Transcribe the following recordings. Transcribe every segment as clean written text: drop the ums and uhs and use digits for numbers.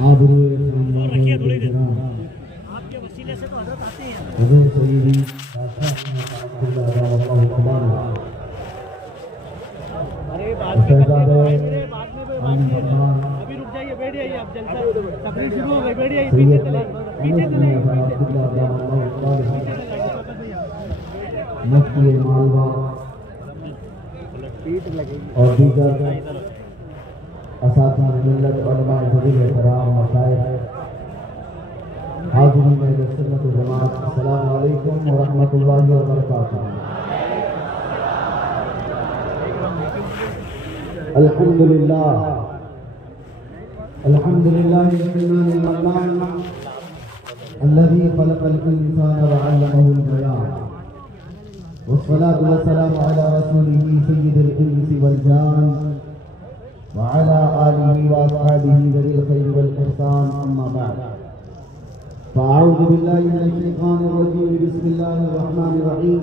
رکھیے تھوڑی دیر آپ کے وسیلے سے تو حضرت آتے ہیں. ارے بعد میں ابھی رک جائیے, بیٹھ جائیے آپ, جلسہ تقریر شروع ہو گئی, بیٹھ جائیے, پیچھے چلے مفتی مالوا اور دیگر اساتذہ ملت علماء حضور احترام مشائخ حاضرین اہل سنت و جماعت, السلام علیکم ورحمۃ اللہ وبرکاتہ. الحمد للہ المنان المنان الذي خلق الانسان وعلمه البيان, والصلاة والسلام على رسوله سيد الإنس والجان وعلى آله وأصحابه ذوي الخير والإحسان, أما بعد فأعوذ بالله من الشيطان الرجيم, بسم الله الرحمن الرحيم.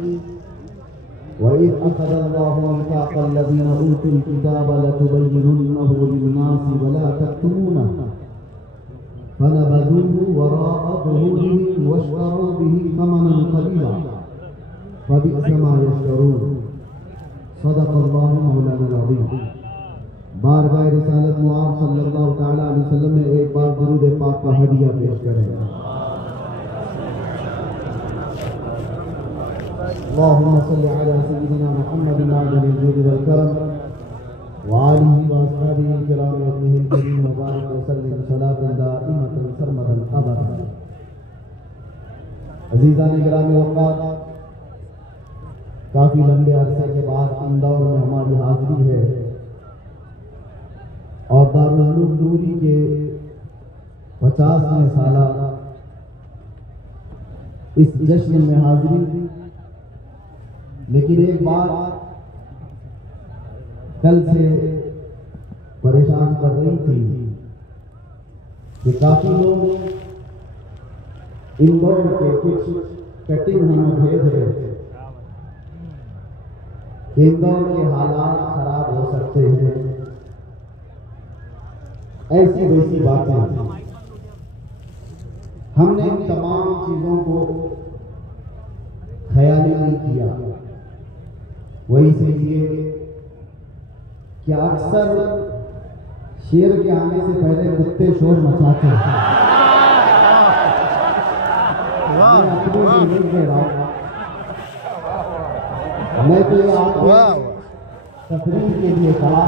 وإذ أخذ الله ميثاق الذين أوتوا الكتاب لتبيننه للناس ولا تكتمونه فنبذوه وراء ظهورهم واشتروا به ثمنا قليلا فبئس ما يشترون. صدق اللہ مولانا العظیم. بارگاہ رسالت معاب صلی اللہ تعالی علیہ وسلم میں ایک بار درود پاک کا ہدیہ پیش کریں. اللهم صل على سيدنا محمد معدن الجود والكرم وآله وأصحابه الكرام وابنه الكريم وبارك وسلم صلاة دائمة سرمدا أبدا. عزیزان گرامی اوقات, کافی لمبے عرصے کے بعد اندور میں ہماری حاضری ہے اور دارالعلوم نوری کے 50ویں سالہ اس جشن میں حاضری. لیکن ایک بات کل سے پریشان کر رہی تھی کہ کافی لوگ اندور کے کچھ کٹنگ ہمیں بھیج رہے تھے. اندور کے حالات خراب ہو سکتے ہیں, ایسی ویسی باتیں. ہم نے ان تمام چیزوں کو خیال نہیں کیا. وہی سے یہ کہ اکثر شیر کے آنے سے پہلے کتے شور مچاتے ہیں. میں تو یہ آپ کو تفریح کے لیے کہا,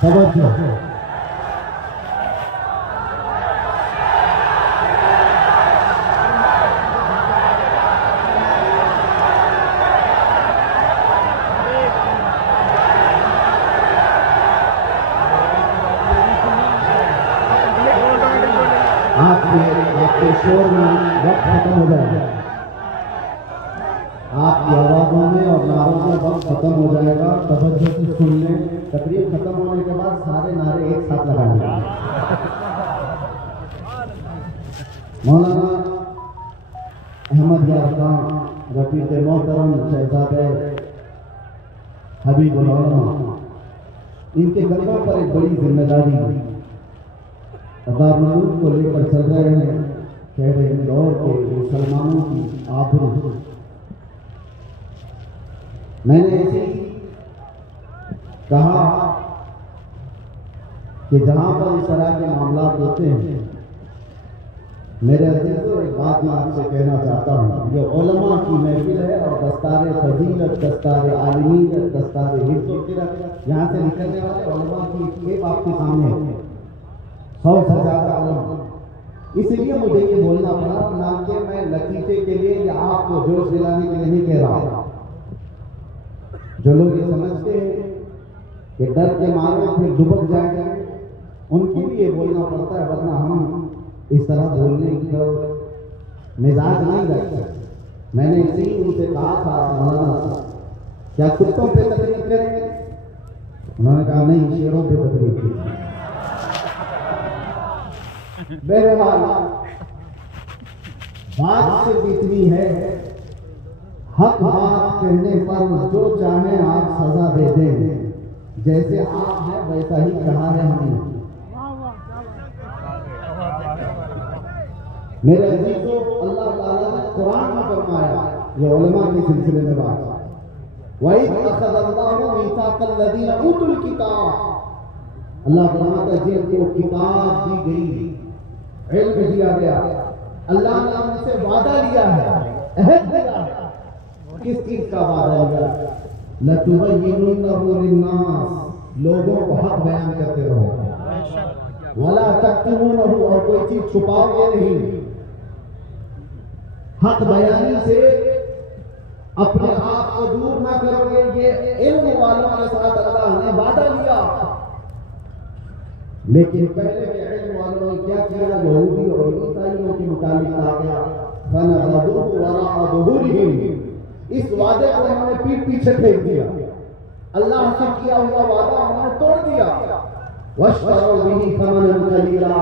توجہ. آپ کے شور میں وقت ختم ہو جائے گا, آپ کی آوازوں میں اور نعروں میں وقت ختم ہو جائے گا. توجہ سے سن لیں. تقریب ختم ہونے کے بعد سارے نعرے ایک ساتھ لگائیں گے. مولانا احمد یار خان رفیق محترم شہزادہ حبیب العلماء, ان کے کندھوں پر ایک بڑی ذمہ داری دارالعلوم کو لے کر چل رہے ہیں. کہہ رہے ہیں دور کے مسلمانوں کی آبرو. میں نے ایسے کہا کہ جہاں پر اس طرح کے معاملات ہوتے ہیں, میرے عزیزوں ایک بات میں آپ سے کہنا چاہتا ہوں. یہ علماء کی محفل ہے اور دستار فضیلت, دستار عالمیت, دستار حفظ و قرأت, یہاں سے نکلنے والے علماء کی ایک آپ کے سامنے ہے, 100 سے زیادہ علماء. اس لیے مجھے یہ بولنا پڑا, نہ کہ میں لطیفے کے لیے یا آپ کو جوش دلانے کے لیے نہیں کہہ رہا ہوں. جو لوگ یہ سمجھتے ہیں کہ ڈر کے مارے پھر دبک جائیں گے, ان کو بھی یہ بولنا پڑتا ہے, ورنہ ہم اس طرح بولنے کی مزاج نہیں رکھتے. میں نے اسی ان سے کہا تھا مولانا کیا کتوں پہ تقریر کریں گے؟ انہوں نے کہا نہیں, شیروں پہ تقریر کی. بہرحال بات صرف اتنی ہے, حق بات کہنے پر جو چاہیں آپ سزا دے دیں, جیسے آپ ہیں ویسا ہی کہا ہے ہم نے. میرے عزیزوں، اللہ تعالیٰ نے قرآن میں فرمایا، یہ علماء کے سلسلے میں بات ہے، وَإِذْ أَخَذَ اللَّهُ مِيثَاقَ الَّذِينَ أُوتُوا الْكِتَابَ، اللہ فرماتا ہے جن کو کتاب دی گئی، علم دیا گیا، اللہ نے ان سے وعدہ لیا ہے، عہد لیا ہے۔ کس چیز کا وعدہ لیا؟ لَتُبَيِّنُنَّهُ لِلنَّاسِ، لوگوں کو حق بیان کرتے رہو، وَلَا تَكْتُمُونَهُ، اور کوئی چیز چھپاؤ گے نہیں، حق بیانی سے اپنے آپ کو دور نہ کرو گے، یہ علم والوں کے ساتھ اللہ نے وعدہ لیا۔ لیکن پہلے کے علم والوں نے کیا کیا؟ یہودی اور عیسائیوں کے متعلق کہا گیا فَنَبَذُوهُ وَرَاءَ ظُهُورِهِمْ، اس وعدے کو انہوں نے پیٹھ پیچھے پھینک دیا، اللہ سے کیا ہوا وعدہ انہوں نے توڑ دیا۔ وَاشْتَرَوْا بِهِ ثَمَنًا قَلِيلًا،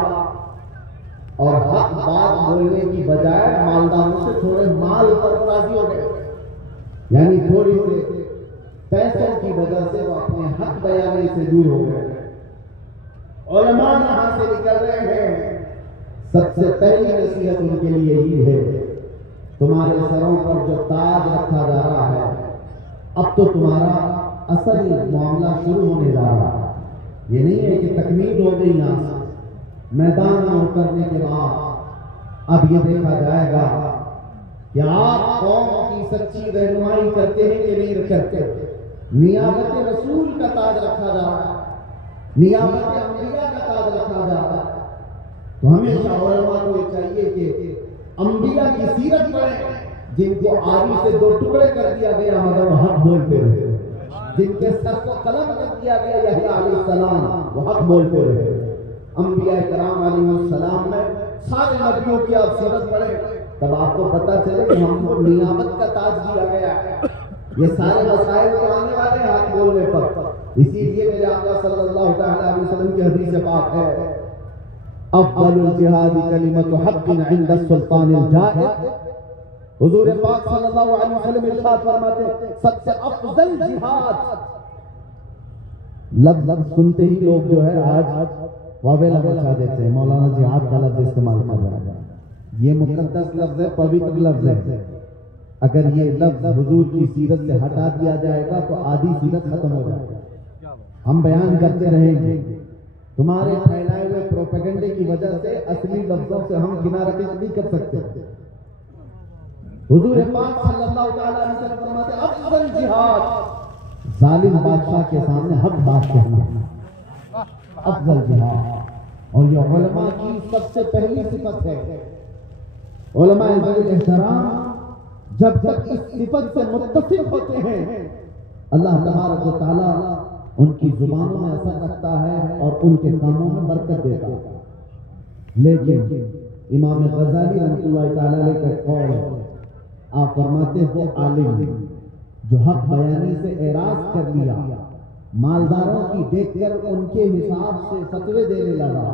اور حق بات بولنے کی بجائے مالداروں سے تھوڑے مال پر راضی ہو گئے، یعنی تھوڑی سے پیسوں کی وجہ سے وہ اپنے حق بیانی سے دور ہو گئے۔ علماء یہاں سے نکل رہے ہیں، سب سے پہلی نصیحت ان کے لیے یہ ہے، تمہارے سروں پر جو تاج رکھا جا رہا ہے، اب تو تمہارا اصل معاملہ شروع ہونے جا رہا ہے۔ یہ نہیں ہے کہ تکمیل ہو گئی یہاں سے، میدان میں اترنے کے بعد اب یہ دیکھا جائے گا کہ آپ قوم کی سچی رہنمائی کرتے ہیں کہ نہیں کرتے۔ نیابت رسول کا تاج رکھا جا رہا ہے، نیابت انبیاء کا تاج رکھا جا رہا ہے، تو ہمیشہ علماء کو یہ چاہیے کہ انبیاء کی سیرت پڑھیں، جن کو آدھی سے دو ٹکڑے کر دیا گیا مگر وہ حق بولتے رہے، جن کے سر کو قلم کر دیا گیا یحییٰ علیہ السلام، وہ حق بولتے رہے۔ انبیاء کرام علیہ السلام میں سارے نبیوں کی آپ سیرت پڑھیں، تب آپ کو پتہ چلے کہ ہم کو نیابت کا تاج دیا گیا ہے۔ یہ سارے مسائل تو آنے والے ہیں حق بولنے پر، اسی لیے میرے آقا صلی اللہ تعالیٰ علیہ وسلم کی حدیث پاک ہے، افضل الجہاد کلمۃ حق عند السلطان الجائر۔ حضور پاک صلی اللہ علیہ وسلم ارشاد فرماتے ہیں سب سے افضل جہاد، لفظ سنتے ہی لوگ جو ہے آج واویلا بچا دیتے ہیں، مولانا جہاد کا لفظ استعمال کر رہا ہے، یہ مقدس لفظ ہے، پوتر لفظ ہے، اگر یہ لفظ حضور کی سیرت سے ہٹا دیا جائے گا تو آدھی سیرت ختم ہو جائے گا۔ ہم بیان کرتے رہیں گے، تمہارے پھیلائے ہوئے پروپیگنڈے کی وجہ سے اصلی لفظوں سے ہم کنارہ کش نہیں کر سکتے۔ حضور پاک صلی اللہ تعالیٰ علیہ وسلم فرماتے ہیں افضل جہاد، ظالم بادشاہ کے سامنے حق بات کہنا، افضل جہاد۔ اور یہ علماء کی سب سے پہلی صفت ہے، علماء ذوی الاحترام جب جب اس صفت سے متصف ہوتے ہیں، اللہ تبارک و تعالیٰ ان کی زبانوں میں اثر رکھتا ہے اور ان کے کاموں میں برکت دیتا ہے۔ لیکن امام غزالی رحمۃ اللہ تعالیٰ علیہ کا قول، آپ فرماتے وہ عالم جو حق بیانی سے اعراض کر لیا، مالداروں کی دیکھ کر ان کے حساب سے فتوے دینے لگا،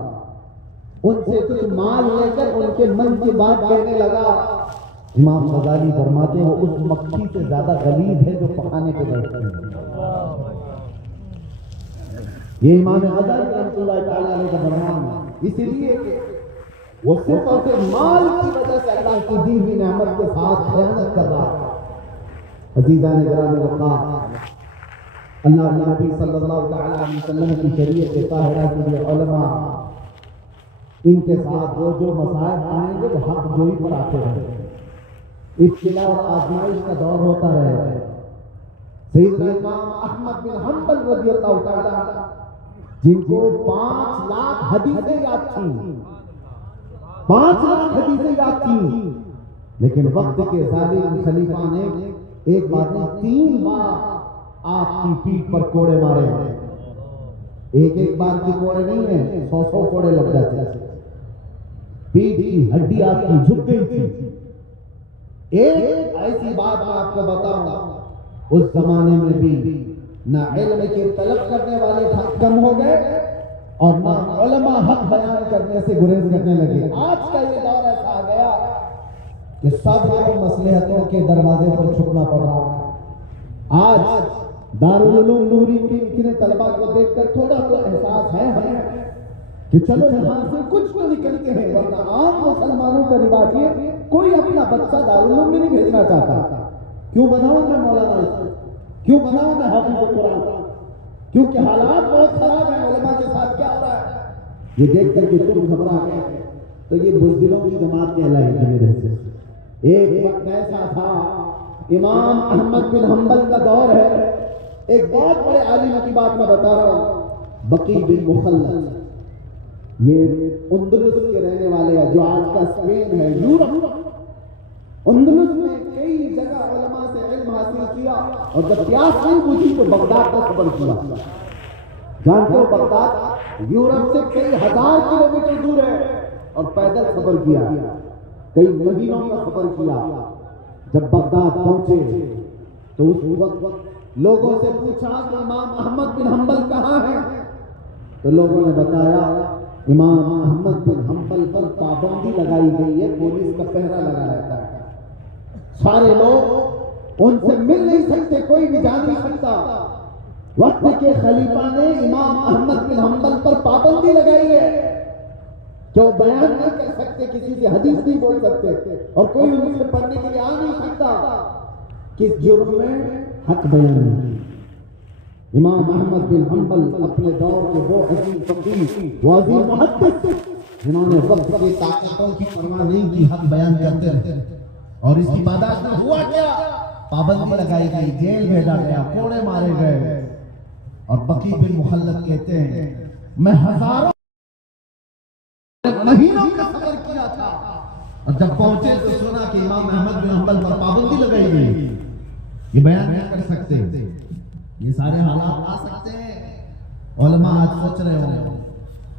ان سے کچھ مال لے کر ان کے من کی بات کہنے لگا، امام غزالی فرماتے ہیں وہ اس مکھی سے زیادہ غلیظ ہے جو پکانے کے بیٹھتے ہیں۔ یہ امام غزالی رحمۃ اللہ تعالیٰ علیہ کا فرمان ہے، اسی لیے کہ وہ صرف اور صرف مال کی وجہ سے اللہ کی دی ہوئی نعمت کے ساتھ خیانت کر رہا ہے۔ عزیزان گرامی وقار، اللہ کے نبی صلی اللہ تعالیٰ علیہ وسلم کی شریعت طاہرہ کے لیے علماء ان کے ساتھ وہ جو مسائل آئیں گے وہ حق جوئی پر آتے رہے، ابتلاء اور آزمائش کا دور ہوتا رہے۔ سیدنا امام احمد بن حنبل رضی اللہ تعالیٰ جن کو 5 لاکھ حدیثیں یاد تھیں، 5 لاکھ حدیثیں یاد تھیں، لیکن وقت کے ظالم خلیفہ نے ایک بار نہیں 3 بار آپ کی پیٹھ پر کوڑے مارے، ایک بار کی کوڑے نہیں ہیں، 100 کوڑے لگ جاتے، پیٹھ کی ہڈی آپ کی جھک گئی تھی۔ ایک ایسی بات میں آپ کو بتاؤں، اس زمانے میں بھی نہ علم کے طلب کرنے والے کم ہو گئے اور نہ علماء حق بیان کرنے سے گریز کرنے لگے۔ آج کا یہ دور ایسا آ گیا کہ سب کو مصلحتوں کے دروازے پر چھپنا پڑ رہا ہے۔ آج دارالعلوم نوری کے اتنے طلباء کو دیکھ کر تھوڑا تو احساس ہے ہمیں کہ چلو یہاں سے کچھ تو نکلتے ہیں، ورنہ عام مسلمانوں کا رواج ہے کوئی اپنا بچہ دارالعلوم میں نہیں بھیجنا چاہتا۔ کیوں بناؤں میں مولانا اس، کیوں بناؤں میں حافظ قرآن؟ کیونکہ حالات بہت خراب ہیں، علماء کے ساتھ کیا ہو رہا ہے یہ دیکھ کر کے تم گھبرا گئے۔ تو یہ بزدلوں کی جماعت کہلائی تھی میرے سے۔ ایک وقت ایسا تھا، امام احمد بن حنبل کا دور ہے، ایک بہت بڑے عالم کی بات میں بتا رہا ہوں، بقی بن مخلد، یہ اندلس کے رہنے والے ہیں، جو آج کا اسپین ہے، یورپ۔ اندلس میں کئی جگہ علماء سے علم حاصل کیا، اور جب پیاس نہیں بجھی تو بغداد کا سفر کیا۔ جانتے ہو بغداد یورپ سے کئی ہزار کلومیٹر دور ہے، اور پیدل سفر کیا، کئی مہینوں کا سفر کیا۔ جب بغداد پہنچے تو اس وقت لوگوں سے پوچھا کہ امام احمد بن حنبل کہاں ہیں؟ تو لوگوں نے بتایا امام احمد بن حنبل پر پابندی لگائی گئی ہے، پولیس کا پہرا لگا رہتا ہے، سارے لوگ ان سے مل نہیں سکتے، کوئی بھی جا نہیں سکتا۔ وقت کے خلیفہ نے امام احمد بن حنبل پر پابندی لگائی ہے کہ وہ بیان نہیں کر سکتے، کسی سے حدیث نہیں بول سکتے، اور کوئی ان سے پڑھنے کے لیے آ نہیں سکتا۔ کس جرم میں؟ حق بیان نہیں۔ امام احمد بن حنبل اپنے دور کے وہ عظیم فقیہ، وہ عظیم محدث جنہوں نے وقت کے طاقتوں کی پرواہ نہیں کی، حق بیان کرتے رہتے، اور اس کی پاداش میں ہوا کیا؟ پابندی لگائی گئی، جیل بھیجا گیا، کوڑے مارے گئے۔ اور بقی بن مخلد کہتے ہیں میں ہزاروں مہینوں کا سفر کیا تھا، اور جب پہنچے تو سنا کہ امام احمد بن حنبل پر پابندی لگائی گئی، یہ بیان نہیں کر سکتے۔ یہ سارے حالات آ سکتے ہیں۔ علماء آج سوچ رہے ہوں،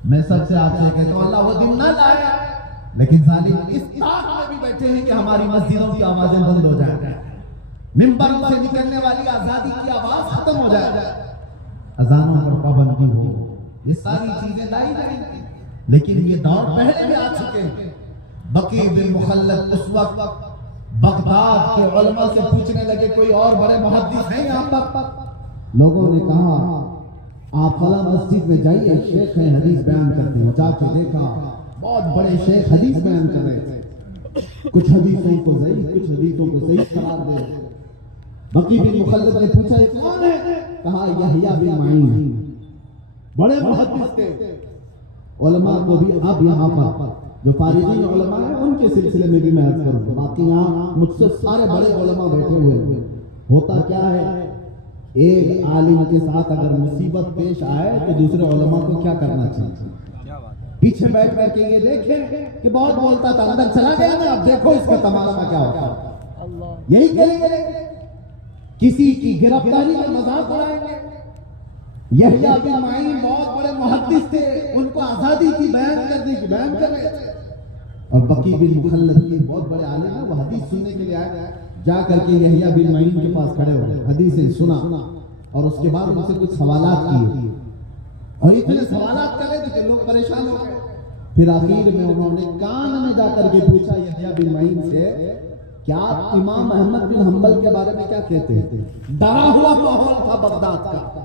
میں سب سے آپ سے کہتا ہوں اللہ وہ دن نہ لائے، لیکن ظالم اس طاق میں بھی بیٹھے ہیں کہ ہماری مسجدوں کی آوازیں بند ہو جائیں، منبروں سے نکلنے والی آزادی کی آواز ختم ہو جائے، اذانوں پر پابندی ہو، یہ ساری چیزیں لائی جائیں گی۔ لیکن یہ دور پہلے بھی آ چکے ہیں۔ بقی بن مخلد اس وقت بغداد کے علماء سے پوچھنے لگے کوئی اور بڑے محدث ہیں یہاں پر؟ لوگوں نے کہا آپ فلاں مسجد میں جائیے، شیخ ہیں حدیث بیان کرتے ہیں۔ جا کے دیکھا بہت بڑے شیخ حدیث بیان کر رہے تھے، کچھ حدیثوں کو ضعیف کچھ حدیثوں کو صحیح قرار دے رہے۔ بقی بن مخلد نے پوچھا یہ کون ہے؟ کہا یحییٰ بن معین، بڑے محدث تھے۔ علماء کو بھی اب یہاں پر جو فارغین علماء ہیں ان کے سلسلے میں بھی میں عرض کروں، باقی یہاں مجھ سے سارے بڑے علماء بیٹھے ہوئے۔ ہوتا کیا ہے، ایک عالم کے ساتھ اگر مصیبت پیش آئے تو دوسرے علماء کو کیا کرنا چاہیے؟ پیچھے بیٹھ کر کے یہ دیکھیں کہ بہت بولتا تھا، اندر چلا گیا نا، اب دیکھو اس کا تماشا کیا ہوتا ہے۔ یہی کریں گے، کسی کی گرفتاری کا مذاق اڑائیں گے۔ یحییٰ بن معین بہت بڑے محدث تھے، ان کو آزادی کی بیان کرنے کی بیان کر رہے تھے، اور بقی بن مخلد کی بہت بڑے عالم ہیں، وہ حدیث سننے کے لیے آئے، جا کر کے یحییٰ بن معین کے پاس کھڑے ہو گئے، حدیثیں سنا، اور اس کے بعد ان سے کچھ سوالات کیے، اور اتنے سوالات کر رہے تھے کہ لوگ پریشان ہو گئے۔ پھر آخر میں انہوں نے کان میں جا کر کے پوچھا یحییٰ بن معین سے کیا آپ امام احمد بن حنبل کے بارے میں کیا کہتے ہیں؟ ڈرا ہوا ماحول تھا بغداد کا،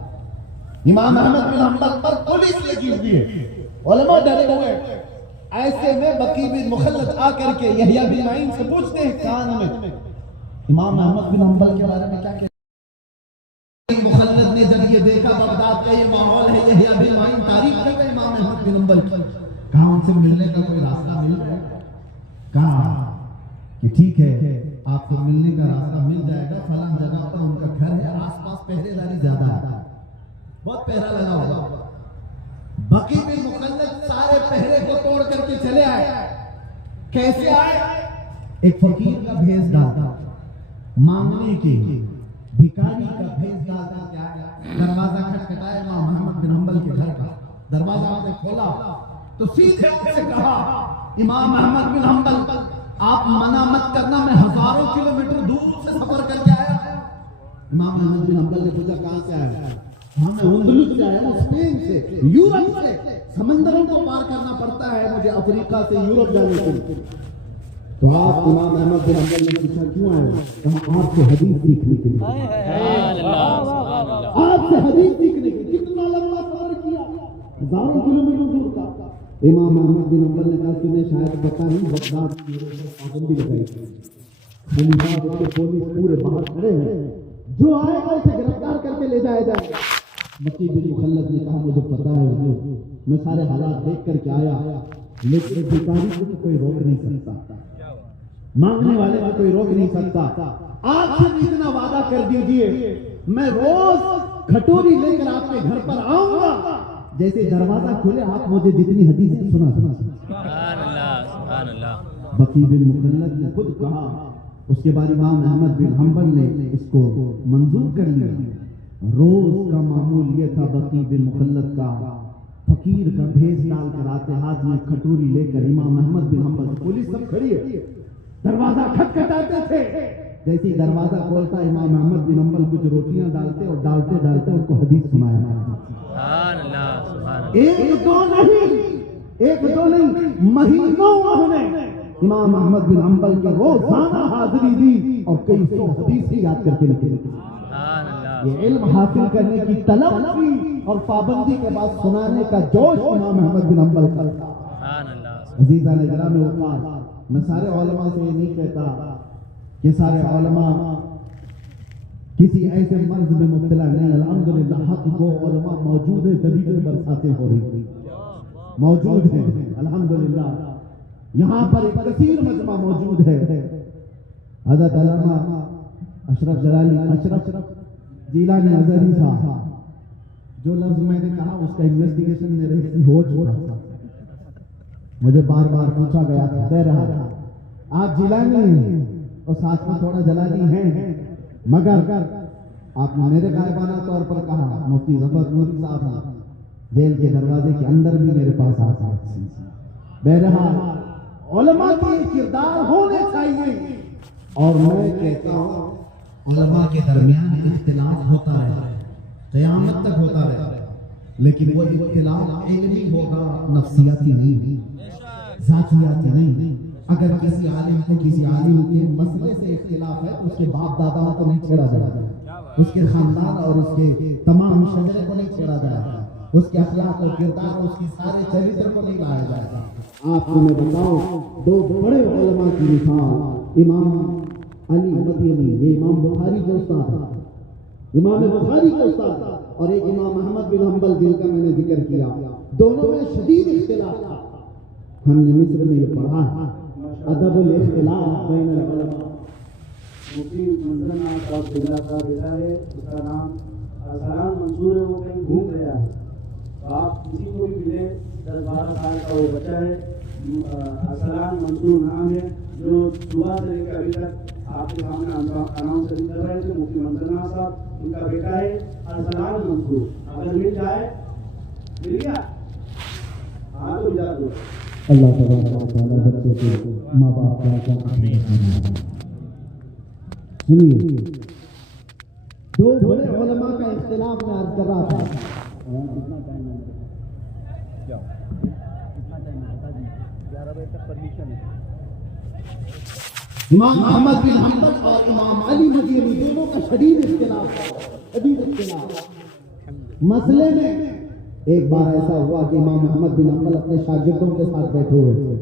امام احمد بن حنبل پر پولیس لگی ہوئی ہے، علماء ڈرے ہوئے۔ ایسے میں بقی بن مخلد آ کر کے یحییٰ بن معین سے پوچھتے ہیں کان میں امام احمد بن حنبل کے بارے میں کیا کہتے ہیں؟ مخلد نے جب یہ دیکھا بغداد کا یہ ماحول ہے، یحییٰ بن معین تعریف کر رہے امام احمد بن حنبل کی، کہا ان سے ملنے کا کوئی راستہ مل رہا ہے؟ کہا کہ ٹھیک ہے آپ کو ملنے کا راستہ مل جائے گا، فلاں جگہ پر ان کا گھر ہے، آس پاس پہرے داری زیادہ ہے، بہت پہرا لگا ہوگا۔ بقی بن مخلد سارے پہرے کو توڑ کر کے چلے آئے۔ کیسے آئے؟ ایک فقیر کا بھیس ڈالتا، مانگنے کے بھکاری کا بھیس ڈالتا، کیا دروازہ کھٹکھٹایا امام احمد بن حنبل کے گھر کا، دروازہ آپ نے کھولا تو سیدھے ان سے کہا امام احمد بن حنبل آپ منع مت کرنا، میں ہزاروں کلومیٹر دور سے سفر کر کے آیا۔ امام احمد بن حنبل نے پوچھا کہاں سے آیا؟ ہم اندلس سے آیا ہوں، اسپین سے، یورپ سے، سمندروں کو پار کرنا پڑتا ہے مجھے افریقہ سے یورپ جانے کے لیے۔ تو آپ امام احمد بن حنبل نے پوچھا کیوں آئے؟ کہا آپ سے حدیث سیکھنے کے لیے، آپ سے حدیث سیکھنے کے لیے۔ کتنا لمبا سفر کیا، ہزاروں کلومیٹر دور کا۔ امام احمد بن حنبل نے کہا کہ میں شاید پتہ نہیں بغداد کی پابندی لگائی تھی، پولیس پورے باہر کھڑے ہیں، جو آئے گا اسے گرفتار کر کے لے جایا جائے گا۔ بقی بن مخلد نے کہا مجھے پتا ہے حضور، میں سارے حالات دیکھ کر کے آیا، لیکن بھکاری کو کوئی روک نہیں سکتا، مانگنے والے کو کوئی روک نہیں سکتا، آپ سے اتنا وعدہ کر دیجئے میں روز کھٹوری لے کر آپ کے گھر پر آؤں گا، جیسے دروازہ کھلے آپ مجھے جتنی حدیث سنا۔ سبحان اللہ سبحان اللہ۔ بقی بن مخلد نے خود کہا، اس کے بعد امام احمد بن حنبل نے اس کو منظور کر لیا۔ روز کا معمول یہ تھا بقی بن مخلد کا، فقیر کا بھیس ڈال کر آتے ہاتھ میں کھٹوری لے کر امام احمد بن حنبل، پولیس سب کھڑی ہے، دروازہ کھٹکھٹاتے تھے، جیسے دروازہ کھولتا امام احمد بن حنبل کچھ روٹیاں ڈالتے اور ڈالتے ڈالتے ان کو حدیث سنایا۔ سبحان اللہ سبحان اللہ۔ ایک دو نہیں مہینوں انہوں نے امام احمد بن حنبل کے روزانہ حاضری دی اور کئی سو حدیث یاد کر کے نکلے۔ سبحان اللہ۔ یہ علم حاصل کرنے کی طلب تھی اور پابندی کے بعد سنانے کا جوش امام احمد بن حنبل کا۔ سبحان اللہ۔ عزیزان گرامی اوقات، میں سارے علماء سے یہ نہیں کہتا کہ سارے علماء کسی ایسے مرض میں مبتلا نہیں، الحمدللہ حق کو علماء موجود ہیں، تبھی تو برساتیں ہو رہی موجود ہیں الحمدللہ۔ یہاں پر ایک کثیر مجمع موجود ہے، حضرت علامہ اشرف جیلانی ازہری صاحب، جو لفظ میں نے کہا اس کا انویسٹیگیشن میرے سے ہو چکا تھا، مجھے بار بار پوچھا گیا تھا، بہرحال آپ جیلانی ہیں اور ساتھ میں تھوڑا جلالی ہیں، مگر آپ نے میرے غائبانہ طور پر کہا مفتی ظفر نوری صاحب ہیں، جیل کے دروازے کے اندر بھی میرے پاس آتا ہے۔ بہرحال علماء کے کردار ہونے چاہیے، اور میں کہتا ہوں علماء کے درمیان اختلاف ہوتا رہے، قیامت تک ہوتا رہے، لیکن وہ اختلاف علمی ہوگا، نفسیاتی نہیں، ذاتیاتی نہیں۔ اگر کسی عالم کو کسی عالم کے مسئلے سے اختلاف ہے تو اس کے باپ داداؤں کو نہیں چھیڑا جائے، اس کے خاندان اور اس کے تمام شجرے کو نہیں چھیڑا جائے، اس کے اخلاق اور کردار اور اس کی سارے چریتر کو نہیں لایا جائے گا۔ آپ کو میں بتاؤں دو بڑے علماء کی مثال، امام علی مدینی، یہ امام بخاری کے استاد ہیں، امام بخاری کے استاد، اور ایک امام احمد بن حنبل جن کا میں نے ذکر کیا، دونوں میں شدید اختلاف تھا۔ ہم نے مصر میں یہ پڑھا ہے، ادب الاختلاف بین العلماء۔ مفتی منظر نام صاحب قبلہ کا بیٹا ہے، اس کا نام ارسلان منصور ہے، وہ کہیں گھوم گیا ہے، تو آپ کسی کو بھی ملے، 10-12 سال کا وہ بچہ ہے، ارسلان منصور نام ہے، جو صبح سے لے کر ابھی تک آپ کے سامنے اناؤنسمنٹ کر رہے تھے، مفتی منظر نام صاحب ان کا بیٹا ہے ارسلان منصور، اگر مل جائے مل گیا ہاں تو جا دو۔ اللہ تبارک و تعالیٰ بچوں کے ماں باپ کا سنیے، دو بڑے علماء کا اختلاف میں عرض کر رہا تھا۔ امام احمد بن حنبل اور امام علی مدینی دونوں کا شدید اختلاف مسئلے میں۔ ایک بار ایسا ہوا کہ امام احمد بن حنبل اپنے شاگردوں کے ساتھ بیٹھے ہوئے تھے،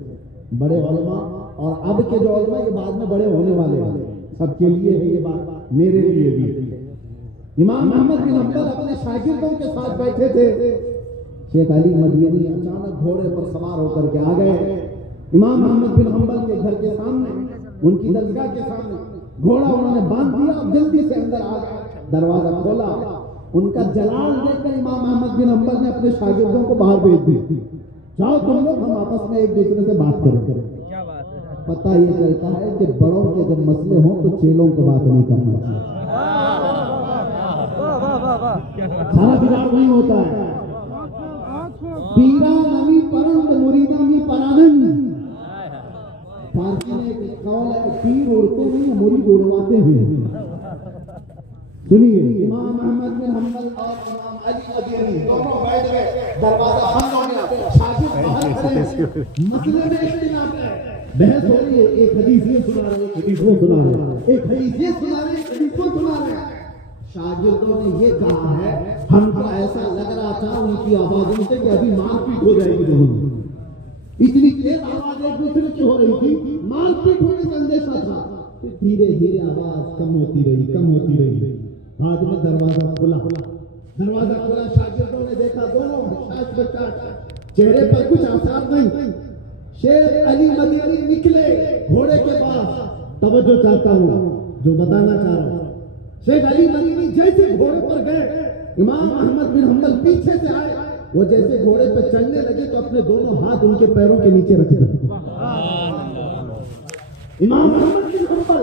بڑے علماء، اور اب کے جو علماء یہ بعد میں بڑے ہونے والے ہیں، سب کے لیے ہے یہ بات، میرے لیے بھی۔ امام احمد بن حنبل اپنے شاگردوں کے ساتھ بیٹھے تھے، شیخ علی مدینی اچانک گھوڑے پر سوار ہو کر کے آ گئے امام احمد بن حنبل کے گھر کے سامنے، ان کی درگاہ کے سامنے، گھوڑا انہوں نے باندھ دیا اور جلدی سے اندر آ گئے، دروازہ کھولا، ان کا جلال دیکھ کر امام احمد بن حنبل نے اپنے شاگردوں کو باہر بھیج دی، جاؤ تم لوگ ہم آپس میں ایک دوسرے سے بات کریں۔ پتہ یہ چلتا ہے کہ بڑوں کے جب مسئلے ہوں تو چیلوں کو بات نہیں کرنا چاہیے، سارا بگاڑ نہیں ہوتا ہے۔ پیرا نمی پرند مریدا می پرانند، فارسی میں ایک قول ہے، پیر اڑتے نہیں مرید اڑواتے ہیں۔ سنیے، امام احمد بن حنبل اور امام علی مدینی دونوں بیٹھ گئے، دروازہ بند ہو گیا، شاگرد باہر کھڑے ہیں، مسئلے میں اختلاف ہے، بحث ہو رہی ہے، ایک حدیث یہ سنا رہے، ایک حدیث وہ سنا رہے، ایک حدیث یہ سنا رہے، ایک حدیث وہ سنا رہے۔ شاگردوں نے یہ کہا ہے، ہم کو ایسا لگ رہا تھا ان کی آوازوں سے کہ ابھی مار پیٹ ہو جائے گی دونوں، اتنی تیز آواز ایک دوسرے کی ہو رہی تھی، مار پیٹ ہونے کا اندیشہ تھا، پھر دھیرے دھیرے آواز کم ہوتی رہی۔ بعد میں دروازہ کھلا، شاگردوں نے دیکھا دونوں حشاش بچہ، چہرے پر کچھ آثار نہیں۔ شیخ علی مدینی نکلے گھوڑے کے پاس، توجہ چاہتا ہوں جو بتانا چاہ رہا ہوں، شیخ علی مدینی جیسے گھوڑے پر گئے، امام احمد بن حنبل پیچھے سے آئے، وہ جیسے گھوڑے پہ چلنے لگے تو اپنے دونوں ہاتھ ان کے پیروں کے نیچے رکھے۔ امام احمد بن حنبل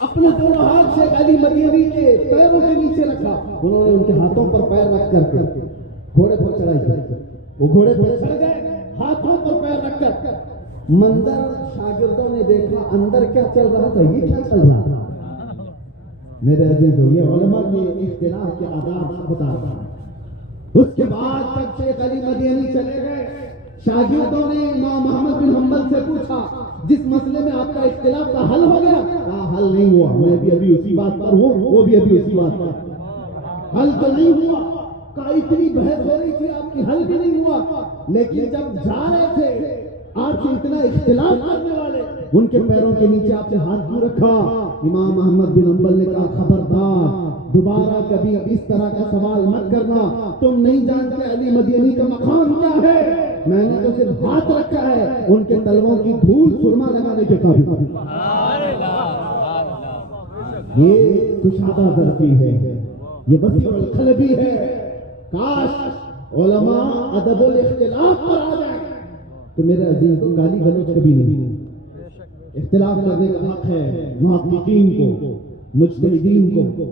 اپنے دونوں ہاتھ شیخ علی مدینی کے پیروں کے نیچے رکھا، انہوں نے ان کے ہاتھوں پر پیر رکھ کر کے گھوڑے پر چڑھائی کی، وہ گھوڑے پر چڑھ گئے ہاتھوں پر پیر رکھ کر۔ منظر شاگردوں نے دیکھا، اندر کیا چل رہا تھا، یہ کیا چل رہا تھا؟ میرے عزیزو، یہ علماء کے اختلاف کے آداب بتا رہا ہے۔ اس کے بعد جب شیخ علی مدینی چلے گئے، شاگردوں نے امام احمد بن حنبل سے پوچھا جس مسئلے میں آپ کا اختلاف کا حل ہو گیا؟ کہا حل نہیں ہوا، میں بھی ابھی اسی بات پر ہوں، وہ بھی ابھی اسی بات پر، حل تو نہیں ہوا۔ کہا اتنی بحث ہو رہی تھی آپ کی، حل بھی نہیں ہوا، لیکن جب جا رہے تھے آپ سے اتنا اختلاف کرنے والے، ان کے پیروں کے نیچے آپ نے ہاتھ کیوں رکھا؟ امام احمد بن حنبل نے کہا خبردار، دوبارہ کبھی اب اس طرح کا سوال مت کرنا، تم نہیں جانتے علی مدینی کا مقام کیا ہے، میں نے تو صرف ہاتھ رکھا ہے ان کے تلووں کی دھول سرما لگانے کے قابل۔ یہ کشادہ ظرفی ہے، یہ وسیع القلبی ہے۔ کاش علماء ادب الاختلاف پر آ جائیں تو میرے عزیز کو گالی گلوچ کبھی نہیں۔ اختلاف کرنے کا حق ہے محققین کو، مجتہدین کو،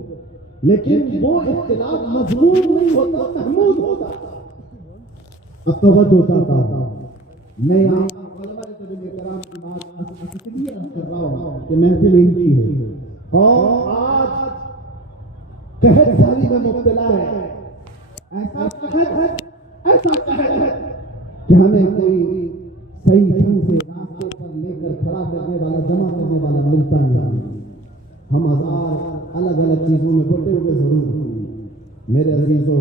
لیکن وہ اختلاف مذموم نہیں ہوتا، محمود ہوتا۔ اب توجہ چاہتا ہوں، میں یہاں علماء کرام کی بات اس لیے کر رہا ہوں کہ محفل ان کی ہے، اور آج قحط سالی میں مبتلا ہے، ایسا قحط ہے کہ ہمیں کوئی صحیح ڈھنگ سے راستے پر لے کر کھڑا کرنے والا، جمع کرنے والا ملتا نہیں۔ ہم ہزار الگ الگ چیزوں میں بٹے ہوئے ضرور ہیں۔ میرے عزیزوں،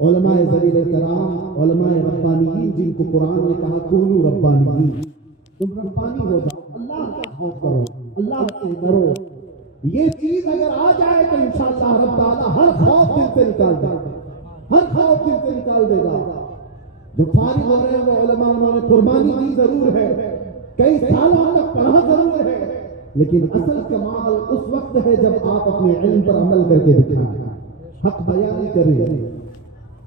علماء ذلیل کرام، علماء ربانیین، جن کو قرآن نے کہا کونوا ربانیین، تم ربانی ہو جاؤ، اللہ کا خوف کرو، اللہ سے ڈرو، یہ چیز اگر آ جائے تو انشاءاللہ رب تعالیٰ ہر خوف دل سے نکال دے گا، ہر خوف دل سے نکال دے گا۔ جو فارغ ہو رہے ہیں وہ علماء، انہوں نے قربانی دی ضرور ہے، کئی سالوں تک پڑھا ضرور ہے، لیکن اصل کمال اس وقت ہے جب آپ اپنے علم پر عمل کر کے دکھائیں، حق بیان کریں۔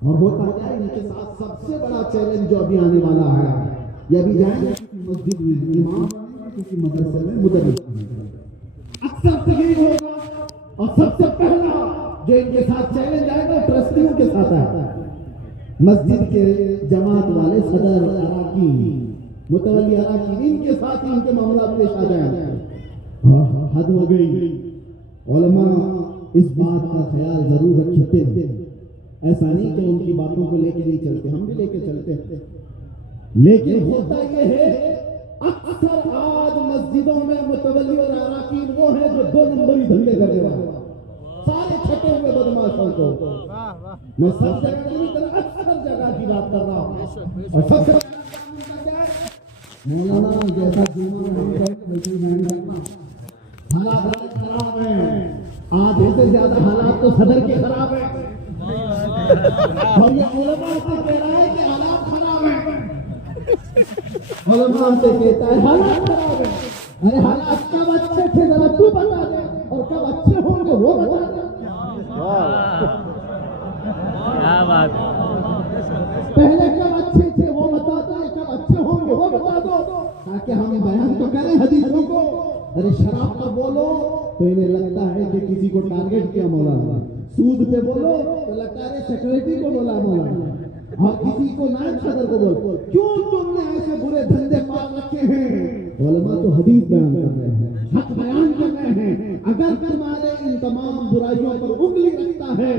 اور ہوتا کیا ہے ان کے ساتھ سب سے بڑا چیلنج جو ابھی آنے والا ہے، یہ ابھی جائیں گے کسی مسجد میں امام، کسی مدرسے میں مدرس، اکثر سے یہی ہوگا، اور سب سے پہلا جو ان کے ساتھ چیلنج آئے گا ٹرسٹیوں کے ساتھ آئے گا، مسجد کے جماعت والے، صدر، اراکین، متولی اراکین، ان کے ساتھ ہی ان کے معاملات پیش آ جائیں گے۔ حد ہو گئی، علماء اس بات کا خیال ضرور رکھتے ہیں، ایسا نہیں کہ ان کی باتوں کو لے کے نہیں چلتے، ہم بھی لے کے چلتے ہیں، لیکن ہوتا یہ ہے اکثر آج مسجدوں میں متولی اور اراکین وہ ہیں جو دو نمبری دھندے کرنے والے، سارے چھٹے ہوئے بدماشوں کو، میں سب جگہ نہیں کر، اکثر جگہ کی بات کر رہا ہوں، اور سب سے مولانا جیسا حالات خراب ہیں، آدھے سے زیادہ حالات تو صدر کے خراب ہیں، اور یہ علماء سے کہہ رہا ہے کہ حالات خراب ہیں، علماء سے کہتا ہے حالات خراب ہیں۔ ارے حالات کب اچھے تھے ذرا تو بتا دے، اور کب اچھے ہوں گے وہ بتا دے۔ کیا بات، پہلے کب اچھے تھے وہ بتا دو، کب اچھے ہوں گے وہ بتا دو، تاکہ ہم بیان تو کریں حدیثوں کو۔ ارے شراب پر بولو تو انہیں لگتا ہے کہ کسی کو ٹارگٹ کیا مولانا، سود پہ بولو تو لگتا ہے سیکریٹری کو بولا مولانا، اور کسی کو نائب صدر کو بولو، کیوں تم نے ایسے برے دھندے پال رکھے ہیں؟ علماء تو حدیث بیان کر رہے ہیں، حق بیان کر رہے ہیں، اگر تمہارے ان تمام برائیوں پر انگلی رکھتا ہے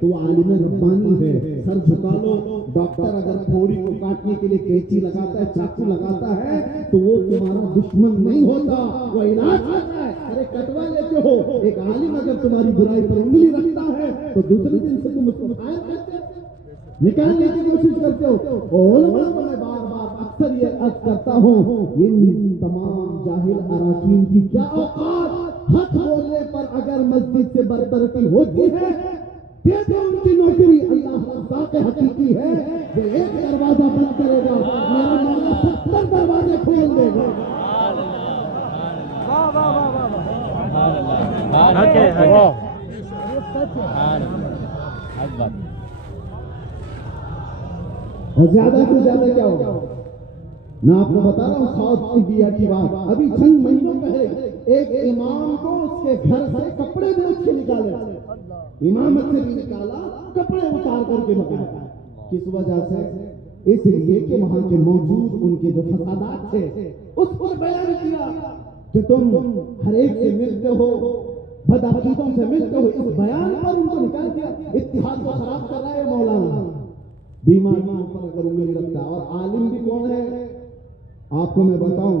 تو وہ عالم ربانی ہے، سر جھکا لو۔ ڈاکٹر اگر پھوڑی کو کاٹنے کے لیے قینچی لگاتا ہے، چاقو لگاتا ہے تو وہ تمہارا دشمن نہیں ہوتا، وہ علاج کرتا ہے۔ ارے کٹوا لیتے ہو، ایک عالم اگر تمہاری برائی پر انگلی رکھتا ہے تو دوسرے دن سے تم اس کو نکالنے کی کوشش کرتے ہو۔ علماء کو میں بار بار اکثر یہ عرض کرتا ہوں ان تمام جاہل اراکین کی کیا اوقات، حق بولنے پر اگر مسجد سے برطرفی ہوتی ہے دیکھیں ان کی نوکری اللہ رزاق حقیقی ہے، وہ ایک دروازہ بند کرے گا میرا مولا 70 دروازے کھول دے گا۔ اور زیادہ سے زیادہ کیا ہوگا، میں آپ کو بتا رہا ہوں ساؤتھ انڈیا کی بات، ابھی چند مہینوں پہلے ایک امام کو اس کے گھر سے کپڑے دے اس کے نکالے، امامت سے بھی نکالا، کپڑے اتار کر کے بتایا، کس وجہ سے؟ اس لیے کہ وہاں کے موجود ان کے جو فسادات تھے اس پر بیان کیا کہ تم ہر ایک سے ملتے ہو، بدعقیدوں سے ملتے ہو، اس بیان پر ان کو نکال دیا۔ اتحاد کو خراب کر رہا ہے مولانا، بیماریوں پر اگر انگلی رکھتا ہے۔ اور عالم بھی کون ہے آپ کو میں بتاؤں،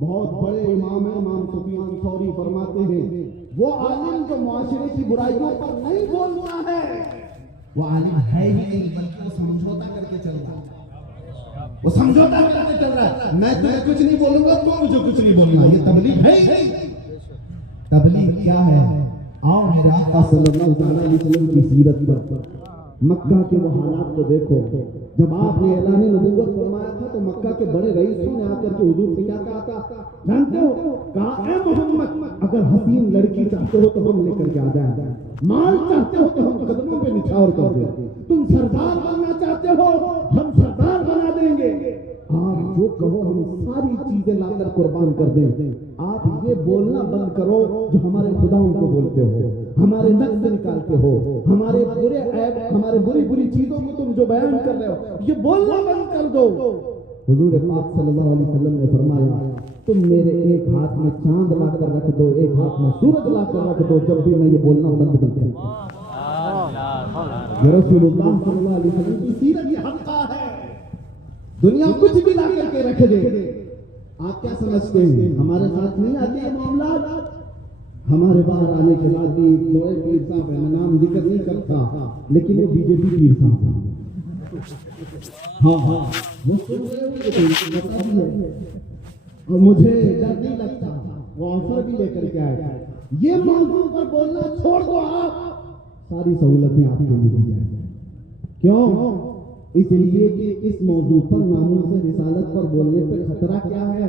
بہت بڑے امام ہیں، امام سفیان ثوری فرماتے ہیں وہ عالم جو معاشرے کی برائیوں پر نہیں بولتا ہے وہ عالم ہے ہی نہیں، بلکہ وہ سمجھوتا کر کے چل رہا ہے، وہ سمجھوتا کر کے چل رہا ہے، میں تمہیں کچھ نہیں بولوں گا تو مجھے کچھ نہیں بولنا، یہ تبلیغ ہے ہی نہیں۔ تبلیغ کیا ہے؟ آؤ میرے آقا صلی اللہ علیہ وسلم کی سیرت پر مکہ کے وہ حالات کو دیکھو، جب آپ نے اعلان نبوت فرمایا تھا تو مکہ کے بڑے رئیسوں نے آ کر کے حضور سے کیا کہا تھا جانتے ہو؟ کہا اے محمد اگر حسین لڑکی چاہتے ہو تو ہم لے کر کے آ جائیں، مال چاہتے ہو تو ہم قدموں پہ نچھاور کر دیں، تم سردار بننا چاہتے ہو ہم سردار بنا دیں گے، آپ جو کہو ہم ساری چیزیں لا کر قربان کر دیں۔ آپ یہ بولنا بند کرو جو ہمارے خداؤں کو بولتے ہو، ہمارے نقص نکالتے ہو، ہمارے برے عیب، ہمارے بری چیزوں کو تم جو بیان کر رہے ہو یہ بولنا بند کر دو۔ حضور پاک صلی اللہ علیہ وسلم نے فرمایا تم میرے ایک ہاتھ میں چاند لا کر رکھ دو، ایک ہاتھ میں سورج لا کر رکھ دو، جب بھی میں یہ بولنا بند نہیں کرتا۔ یہ رسول اللہ صلی اللہ علیہ وسلم کی سیرت یہ حقہ ہے، دنیا کچھ بھی لا کر کے رکھ دے، آپ کیا سمجھتے ہیں ہمارے ساتھ نہیں آتے یہ معاملات؟ ہمارے باہر آنے کے بعد بھی بڑے پیر صاحب ہے، میں نام ذکر نہیں کرتا لیکن وہ بی جے پی پیر صاحب ہے، ہاں وہ سن رہے ہوئے اور مجھے ڈر نہیں لگتا، وہ آفر بھی لے کر کے آئے گا، یہ موضوع پر بولنا چھوڑ دو، آپ ساری سہولتیں آپ کو مل جائیں گی۔ کیوں؟ اس لیے کہ اس موضوع پر ناموس رسالت پر بولنے پہ خطرہ کیا ہے؟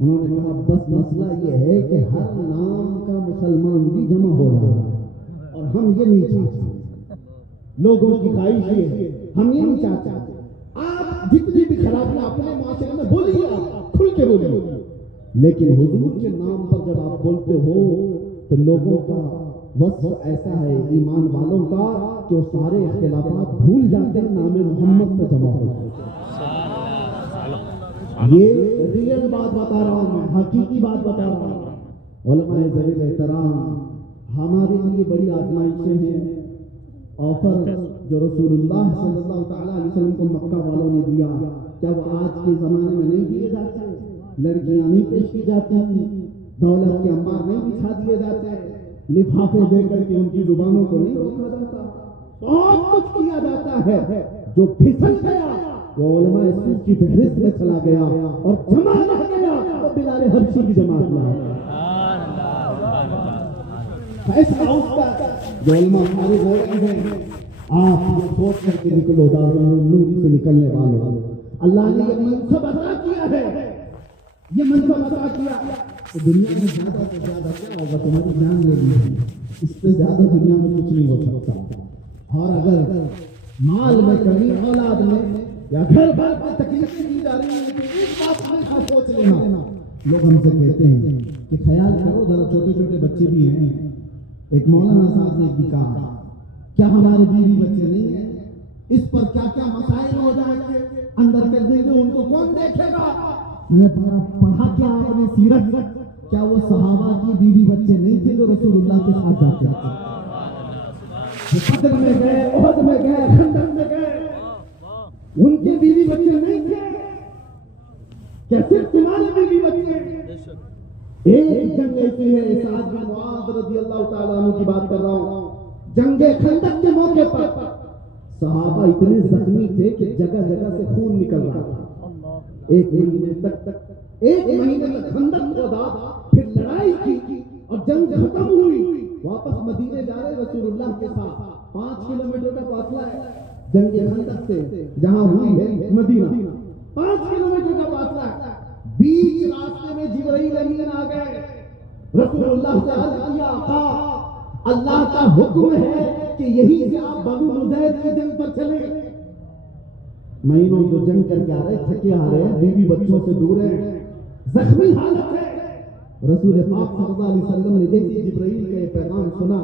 انہوں نے کہا بس مسئلہ یہ ہے کہ ہر نام کا مسلمان بھی جمع ہو رہا ہے اور ہم یہ نہیں چاہتے، لوگوں کی خواہش یہ ہے ہم یہ نہیں چاہتے۔ آپ جتنی بھی خرابیاں اپنے معاشرے میں بولیے، آپ کھل کے بولیے، لیکن حضور کے نام پر جب آپ بولتے ہو تو لوگوں کا وصف ایسا ہے ایمان والوں کا کہ وہ سارے اختلافات بھول جاتے ہیں، نام محمد پہ جمع ہو جاتے ہیں۔ یہ ریئل بات بتا رہا ہوں، میں حقیقی بات بتا رہا ہوں۔ علماء ذوی احترام، ہمارے لیے بڑی آزمائشیں ہیں۔ آفر جو رسول اللہ صلی اللہ تعالیٰ علیہ وسلم کو مکہ والوں نے دیا، کیا وہ آج کے زمانے میں نہیں دیے جاتے؟ لڑکیاں نہیں پیش کی جاتی، دولت کے انبار نہیں بچھا دیے جاتے، لفافے دے کر کے ان کی زبانوں کو نہیں روکا جاتا، بہت کچھ کیا جاتا ہے۔ جو پھسل گیا وہ علماء سود کی فہرست میں چلا گیا اور جمع رہ گیا وہ بلال حبشی کی جماعت میں ایسا ہوتا جو علماء فارغ ہو رہے ہیں۔ آپ یہ سوچ کر کے نکلو دارالعلوم سے نکلنے والوں، اللہ نے یہ منصب عطا کیا ہے، یہ منصب عطا کیا تو دنیا میں زیادہ سے زیادہ کیا ہوگا؟ تمہاری جان لے لی، اس سے زیادہ دنیا میں کچھ نہیں ہو سکتا۔ اور اگر مال میں کمی، اولاد میں یا گھر بار میں تکلیفیں دی جا رہی ہیں تو اس بات میں خاص سوچ لینا۔ لوگ ہم سے کہتے ہیں کہ خیال کرو ذرا، چھوٹے چھوٹے بچے بھی ہیں، ایک مولانا صاحب نے بھی کہا کیا ہمارے بیوی بچے نہیں ہیں؟ اس پر کیا کیا مسائل ہو جائیں گے، اندر کر دیں گے، ان کو کون دیکھے گا؟ میں نے پڑھا کیا آپ نے سیرت، کیا وہ صحابہ کی بیوی بچے نہیں تھے جو رسول اللہ کے ساتھ جاتے تھے؟ بدر میں گئے، احد میں گئے، خندق میں گئے، ان کے بیوی بچے نہیں تھے کیا صرف تمہارے بیوی بچے؟ ایک جنگ ایسی ہے، سعد بن معاذ رضی اللہ تعالیٰ عنہ کی بات کر رہا ہوں، جنگ خندق کے موقع پر صحابہ اتنے زخمی تھے کہ جگہ جگہ سے خون نکل رہا تھا، ایک مہینے تک خندق کھودا، پھر لڑائی کی اور جنگ ختم ہوئی، واپس مدینے جا رہے رسول اللہ کے ساتھ، 5 کلومیٹر کا فاصلہ ہے جنگ خندق سے جہاں ہوئی ہے مدینہ، 5 کلومیٹر کا فاصلہ ہے۔ بیچ راستے میں جبرائیل امین آ گئے، رسول اللہ سے عرض کیا آقا اللہ کا حکم ہے کہ یہیں سے آپ بنو نضیر کی جنگ پر چلیں۔ مہینوں جو جنگ کر کے آ رہے، تھکے آ رہے ہیں، بیوی بچوں سے دور ہیں، زخمی حالت ہے۔ رسول پاک صلی اللہ علیہ وسلم نے جیسے جبرائیل کا یہ پیغام سنا،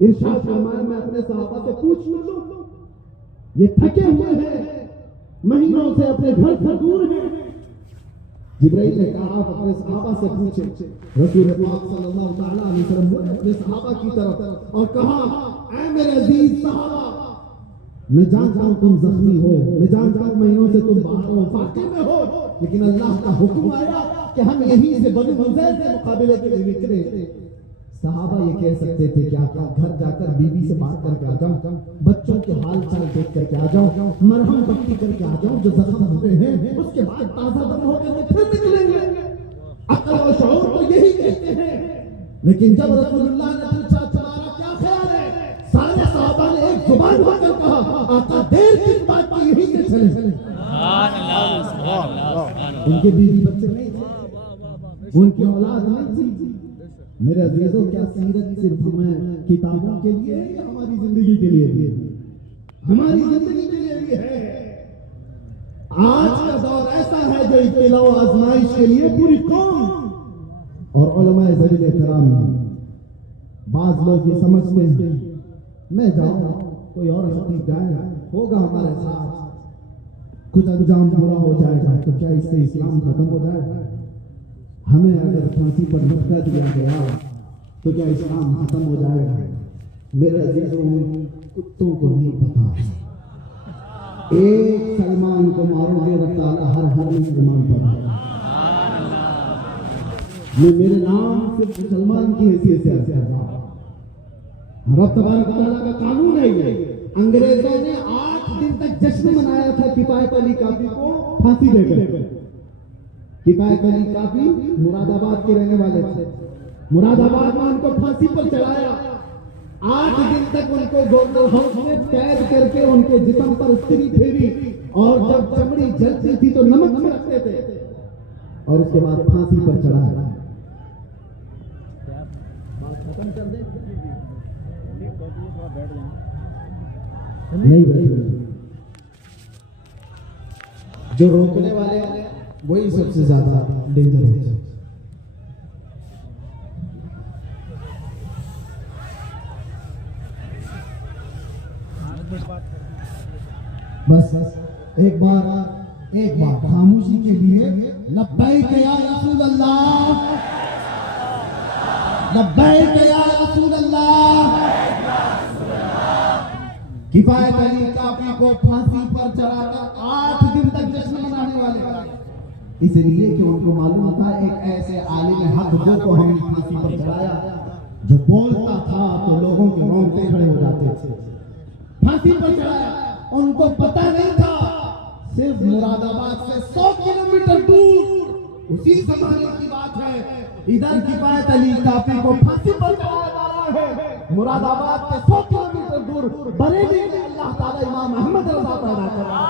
ارشاد فرمایا میں اپنے صحابہ سے پوچھ لوں، یہ تھکے ہوئے ہیں، مہینوں سے اپنے گھر سے دور ہیں۔ جبرائیل نے کہا آپ اپنے صحابہ سے پوچھیں۔ رسول پاک صلی اللہ تعالیٰ علیہ وسلم نے اپنے صحابہ کی طرف اور کہا اے میرے عزیز صحابہ، میں جانتا ہوں تم زخمی ہو، میں جانتا ہوں مہینوں سے تم باہر ہو، فاقے میں ہو، لیکن اللہ کا حکم آیا کہ ہم یہیں سے بنو نضیر کے مقابلے کے لیے نکلے۔ صحابہ یہ کہہ سکتے تھے کہ آپ گھر جا کر بیوی سے بات کر کے آ جاؤں، بچوں کے حال چال دیکھ کر کے آ جاؤں، مرہم پٹی کر کے آ جاؤں جو زخم ہوئے ہیں، اس کے بعد تازہ دم ہو کر کے پھر نکلیں گے۔ عقل و شعور تو یہی کہتے ہیں، لیکن جب رسول اللہ نے پوچھا تمہارا کیا خیال ہے، سارے صحابہ نے ایک زبان ہو کر کہا آقا دیر کس بات کی، یہی سے چلے۔ سبحان اللہ سبحان اللہ سبحان اللہ۔ ان کے بیوی بچے نہیں تھے، ان کی اولاد نہیں تھی۔ میرے عزیزوں کیا سیرت صرف ہمیں کتابوں کے لیے ہے یا ہماری زندگی کے لیے بھی ہے؟ ہماری زندگی کے لیے بھی ہے۔ آج کا دور ایسا ہے جو ابتلاء و آزمائش کے لیے پوری قوم اور علماء ذلیل احترام ہیں۔ بعض لوگ یہ سمجھتے ہیں میں جاؤں کوئی اور خطیب جائے ہوگا ہمارے ساتھ، کچھ انجام برا ہو جائے گا تو کیا اس سے اسلام ختم ہو جائے گا؟ ہمیں اگر پھانسی پر لٹکا دیا گیا تو کیا اسلام ختم ہو جائے گا؟ میرے عزیزوں کتوں کو نہیں پتا، ایک سلمان کو مارو گے اللہ تعالیٰ ہر مسلمان پر ہے۔ یہ میرے نام صرف مسلمان کی حیثیت سے عرض کر رہا ہوں، رب تبارک و تعالیٰ کا قانون ہے یہ۔ انگریزوں نے 8 دن تک جشن منایا تھا کفایت علی کافی کو پھانسی دے کر۔ کفایت علی کافی مراد آباد کے رہنے والے تھے، مراد آباد میں ان کو پھانسی پر چڑھایا، 8 دن تک ان کو گورنر ہاؤس میں قید کر کے ان کے جسم پر استری پھیری، اور جب چمڑی جلتی تھی تو نمک میں رکھتے تھے اور اس کے بعد پھانسی پر چڑھایا۔ نہیں بیٹھے، جو روکنے والے ہیں وہی سب سے زیادہ ڈینجر ہے۔ بس ایک بار خاموشی کے لیے لبیک یا رسول اللہ، لبیک یا رسول اللہ۔ کفایت علی کافی کو پھانسی پر چڑھا کر 8 دن تک جشن منانے والے، اس لیے کہ ان کو معلوم تھا ایک ایسے عالم حق کو ہم نے پھانسی پر چڑھایا جو بولتا تھا تو لوگوں کے رونگٹے کھڑے ہو جاتے تھے۔ پھانسی پر چڑھایا، ان کو پتہ نہیں تھا صرف مراد آباد سے 100 کلومیٹر دور اسی زمانے کی بات ہے، ادھر کفایت علی کافی کو پھانسی پر چڑھایا جا رہا ہے، مراد آباد سے 100 کلومیٹر دور بریلی میں اللہ تعالیٰ امام احمد رضا پیدا کر رہا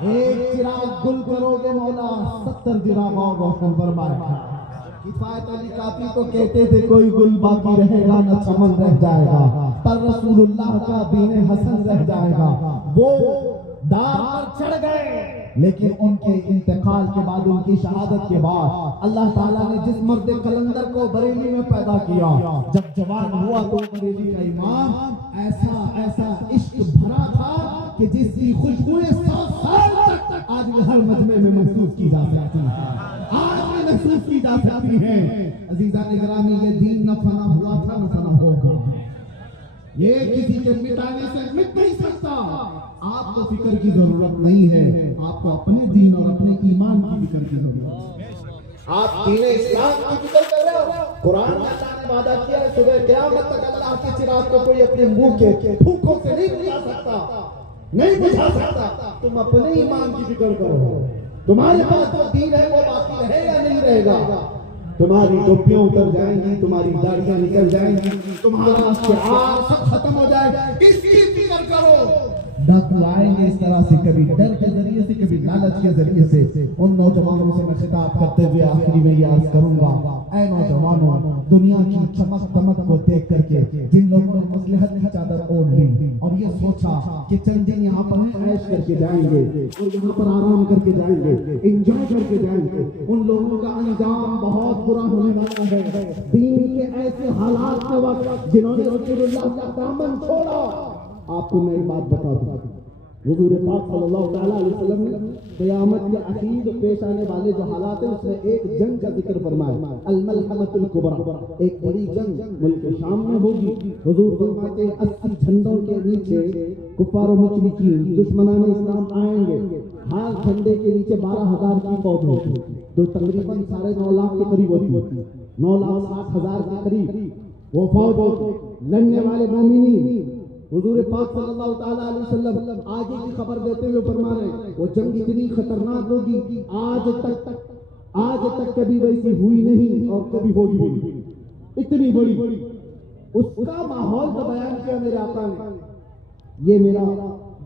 ہے۔ ایک چراغ گل کرو گے مولا، 70 چراغ اور روشن فرمائے۔ کفایت علی کافی کو کہتے تھے کوئی گل باقی رہے گا نہ چمن رہ جائے گا، پر رسول اللہ کا دین حسن رہ جائے گا۔ وہ دار پر چڑھ گئے، لیکن ان کے انتقال کے بعد، ان کی شہادت کے بعد اللہ تعالیٰ نے جس مرد قلندر کو بریلی میں پیدا کیا، جب جوان ہوا تو بریلی کا امام ایسا عشق بھرا تھا کہ جس کی خوشبوئیں 100 سال تک آج بھی ہر مجمع میں محسوس کی جا سکتی ہیں، آج بھی محسوس کی جا سکتی ہیں۔ عزیزان گرامی، یہ دین نہ فنا ہوا تھا نہ فنا ہوگا، یہ کسی کے مٹانے سے مٹ نہیں سکتا۔ آپ کو فکر کی ضرورت نہیں ہے، آپ کو اپنے دین اور اپنے ایمان کی فکر کی ضرورت ہے۔ آپ دین اسلام کی فکر کر رہے ہو، قرآن میں اللہ نے وعدہ کیا ہے صبح قیامت تک اللہ کے چراغ کو کوئی اپنے منہ کے پھوکوں سے نہیں بجھا سکتا۔ نہیں بجھا سکتا. تم اپنے ایمان کی فکر کرو. تمہارے پاس جو دین ہے وہ باقی رہے یا نہیں رہے گا. تمہاری ٹوپیاں اتر جائیں گی, تمہاری داڑیاں نکل جائیں گی, تمہارا شعار سب ختم ہو جائے گا. کس کی فکر کرو. ڈاکو آئیں گے اس طرح سے, کبھی ڈر کے ذریعے سے, کبھی لالچ کے ذریعے سے. ان نوجوانوں سے میں خطاب کرتے ہوئے آخری میں یہ عرض کروں گا, اے نوجوانوں, دنیا کی چمک دمک کو دیکھ کر کے جن لوگوں نے مصلحت کی چادر اوڑھ لی اور یہ سوچا کہ چند دن یہاں پر عیش کر کے جائیں گے اور یہاں پر آرام کر کے جائیں گے, انجوائے کر کے جائیں گے, ان لوگوں کا انجام بہت برا ہونے والا ہے. دین کے ایسے حالات کے وقت جنہوں نے رسول اللہ کا دامن چھوڑا. آپ کو میں ایک بات بتا دوں, حضور پاک صلی اللہ تعالیٰ علیہ وسلم نے قیامت کے اخیر پیش آنے والے جو حالات ہیں اس میں ایک جنگ کا ذکر فرمایا, الملحمۃ الکبریٰ, ایک بڑی جنگ ملک شام میں ہوگی. حضور فرماتے ہیں 80 جھنڈوں کے نیچے کفار و مشرکین دشمنان اسلام آئیں گے. ہر جھنڈے کے نیچے 12,000 کی فوج ہوتی, جو تقریباً 9.5 لاکھ کے قریب ہوتی, 9,60,000 کے قریب وہ فوج ہوتی. لڑنے والے مومنین حضور پاک صلی اللہ تعالیٰ علیہ وسلم آگے کی خبر دیتے ہوئے فرما رہے ہیں وہ جنگ اتنی خطرناک ہوگی, آج تک کبھی ویسی ہوئی نہیں اور کبھی ہوگی بھی نہیں. اتنی بڑی اس کا ماحول تو بیان کیا میرے آقا نے. یہ میرا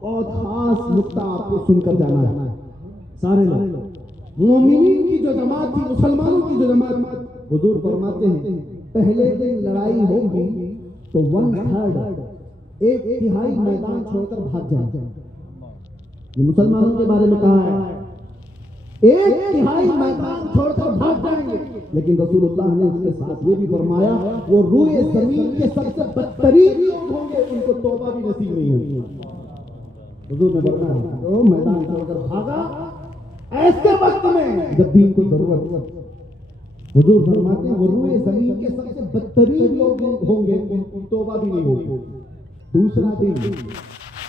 بہت خاص نقطہ آپ کو سن کر جانا ہے. سارے لوگ مومنین کی جو جماعت تھی, مسلمانوں کی جو جماعت, حضور فرماتے ہیں پہلے دن لڑائی ہوگی تو 1/3 ایک تہائی میدان چھوڑ کر بھاگ جائیں. یہ مسلمانوں کے بارے میں کہا ہے, ایک تہائی میدان چھوڑ کر بھاگ جائیں گے. لیکن رسول اللہ نے اس کے ساتھ یہ بھی فرمایا وہ روئے زمین کے سب سے بدترین لوگ ہوں گے, ان کو توبہ بھی نصیب نہیں ہوگی. حضور نے فرمایا وہ میدان چھوڑ کر بھاگا ایسے وقت میں جب دین کو ضرورت. حضور فرماتے ہیں وہ روئے زمین کے سب سے بدترین لوگ ہوں گے, ان کو توبہ بھی نہیں ہوگی. دوسرا دن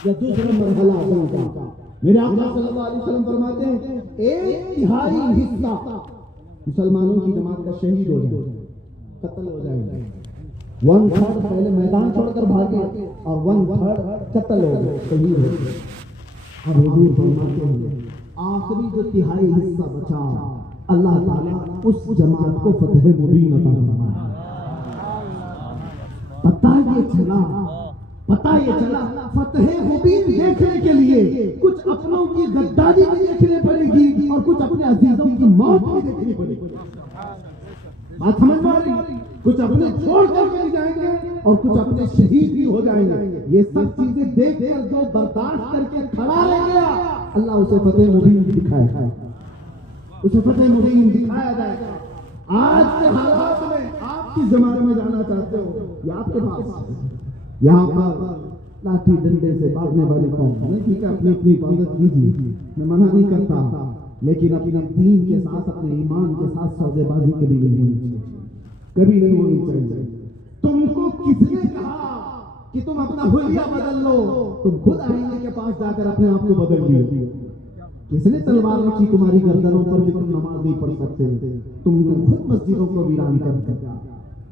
یا دوسرا مرحلہ کا میرے آقا صلی اللہ علیہ وسلم فرماتے ہیں 1/3 حصہ مسلمانوں کی جماعت کا شہید ہو جائے, قتل ہو جائے گا. 1/3 پہلے میدان چھوڑ کر بھاگے اور 1/3 قتل ہو گئے, شہید ہو گئے. اب حضور فرماتے ہیں آخری جو تہائی حصہ بچا اللہ تعالیٰ اس جماعت کو فتح مبین عطا فرمائے. پتہ یہ چلا فتح مبین دیکھنے کے لیے کچھ اپنوں کی غداری بھی دیکھنے پڑے گی اور کچھ اپنے عزیزوں کی موت بھی دیکھنی پڑے گی. بات سمجھ میں آ رہی؟ کچھ اپنے چھوڑ کر کے جائیں گے اور کچھ اپنے شہید بھی ہو جائیں گے. یہ سب چیزیں دیکھ کر جو برداشت کر کے کھڑا رہ گیا اللہ اسے فتح مبین دکھائے گا, اسے فتح مبین دکھایا جائے گا. آج کے حالات میں آپ کس زمانے میں جانا چاہتے ہو؟ یہ آپ کے پاس یہاں پر لاٹھی ڈنڈے سے بھاگنے والی قوم نہیں. ٹھیک ہے اپنی حفاظت کیجیے, میں منع نہیں کرتا, لیکن اپنے دین کے ساتھ اپنے ایمان کے ساتھ سودے بازی کبھی نہیں ہونی چاہیے, کبھی نہیں ہونی چاہیے. تم کو کس نے کہا کہ تم اپنا حلیہ بدل لو؟ تم خود آئینے کے پاس جا کر اپنے آپ کو بدل لیے. کس نے تلوار رکھی تمہاری گردنوں پر کہ تم نماز نہیں پڑھ سکتے؟ تم خود مسجدوں کو ویران کر دیا.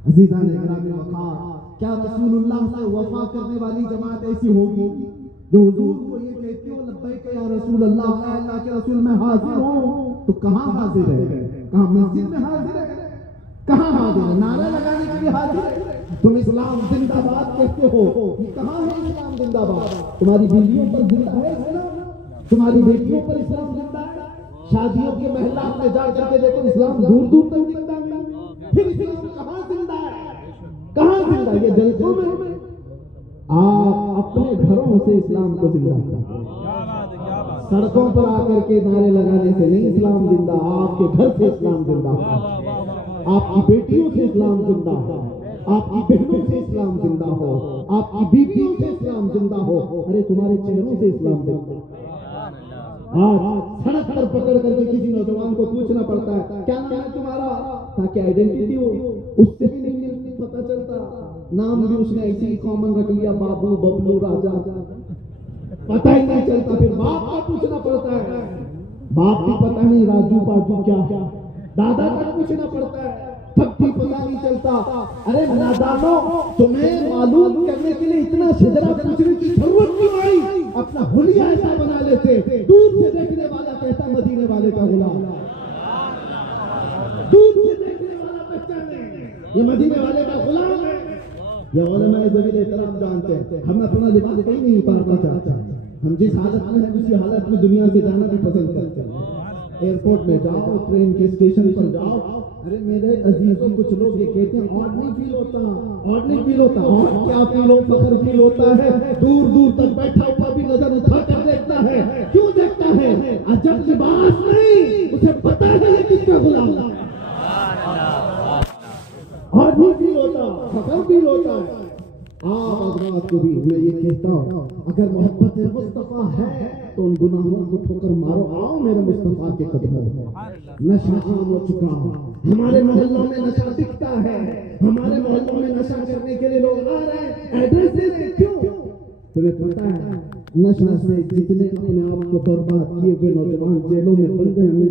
عزیزان اکرام وقار, کیا رسول اللہ سے وفا کرنے والی جماعت ایسی ہوگی جو حضور کو یہ کہتی ہو لبیک یا رسول اللہ, اے اللہ کے رسول میں حاضر ہوں؟ تو کہاں حاضر ہے؟ کہاں مسجد میں حاضر ہے؟ کہاں حاضر ہے؟ نعرہ لگانے کے لیے حاضر ہے. تم اسلام زندہ باد کہتے ہو, کہاں ہے اسلام زندہ باد؟ تمہاری بیویوں پر زندہ ہے اسلام؟ تمہاری بیٹیوں پر اسلام زندہ ہے؟ شادیوں کے محلات میں جا کر کے دیکھو اسلام دور دور تک زندہ نہیں. پھر اسلام کہاں زندہ ہے؟ کہاں زندہ؟ یہ جلسوں میں آپ اپنے گھروں سے اسلام کو زندہ کریں. سڑکوں پر آ کر کے نعرے لگانے سے نہیں اسلام زندہ, آپ کے گھر سے اسلام زندہ ہو, آپ کی بیٹیوں سے اسلام زندہ ہو, آپ کی بہنوں سے اسلام زندہ ہو, آپ کی بیویوں سے اسلام زندہ ہو. ارے تمہارے چہروں سے اسلام زندہ ہو. آج سڑک پر پکڑ کر کے کسی نوجوان کو پوچھنا پڑتا ہے کیا نام ہے تمہارا, تاکہ آئیڈینٹی ہو. اس سے بھی نہیں پتا چلتا, نام بھی اس نے ایسی کامن رکھ لیا, بابو, ببلو, راجا, پتہ ہی نہیں چلتا. پھر باپ کا پوچھنا پڑتا ہے, باپ بھی پتہ نہیں راجو پاجو کیا ہے. دادا تک پوچھنا پڑتا ہے, تب بھی پتہ نہیں چلتا. ارے نادانو تمہیں معلوم کرنے کے لیے اتنا شجرا پوچھنے کی ضرورت کیوں آئی؟ اپنا حلیہ ایسا بنا لیتے. دور سے دیکھنے والا کہتا مدینے والے کا غلام. دور سے دیکھنے والا بچہ نہیں، یہ مدینے والے کا غلام ہے. یہ علماء ذویل احترام جانتے ہیں ہم اپنا لباس کہیں نہیں اتارنا چاہتے. ہم جس حالت میں ہیں اسی حالت میں دنیا سے جانا بھی پسند کرتے ہیں. ایئرپورٹ میں جاؤ، ٹرین کے اسٹیشن پر جاؤ. ارے میرے عزیزوں کچھ لوگ یہ کہتے ہیں اور نہیں فیل ہوتا، اور نہیں فیل ہوتا. اور کیا فیل ہو؟ فخر فیل ہوتا ہے. دور دور تک بیٹھا ہوا بھی نظر اٹھا کر دیکھتا ہے. کیوں دیکھتا ہے؟ عجب لباس نہیں، اسے پتہ ہے یہ کس کا غلام ہے. اور بھی فیل ہوتا، فخر فیل ہوتا ہے. آپ حضرات کو بھی میں یہ کہتا ہوں اگر محبت مصطفیٰ ہے تو ان گناہوں کو ٹھوکر مارو. آؤ میرے مصطفیٰ کے قدموں میں. نشہ عام ہو چکا، ہمارے محلوں میں نشہ دکھتا ہے، ہمارے محلوں میں نشہ کرنے کے لیے لوگ آ رہے ہیں. ایڈریس دے دیں کیوں؟ تمہیں پتہ ہے نشہ سے جتنے اپنے آپ کو برباد کیے ہوئے نوجوان جیلوں میں بند ہیں ہمیں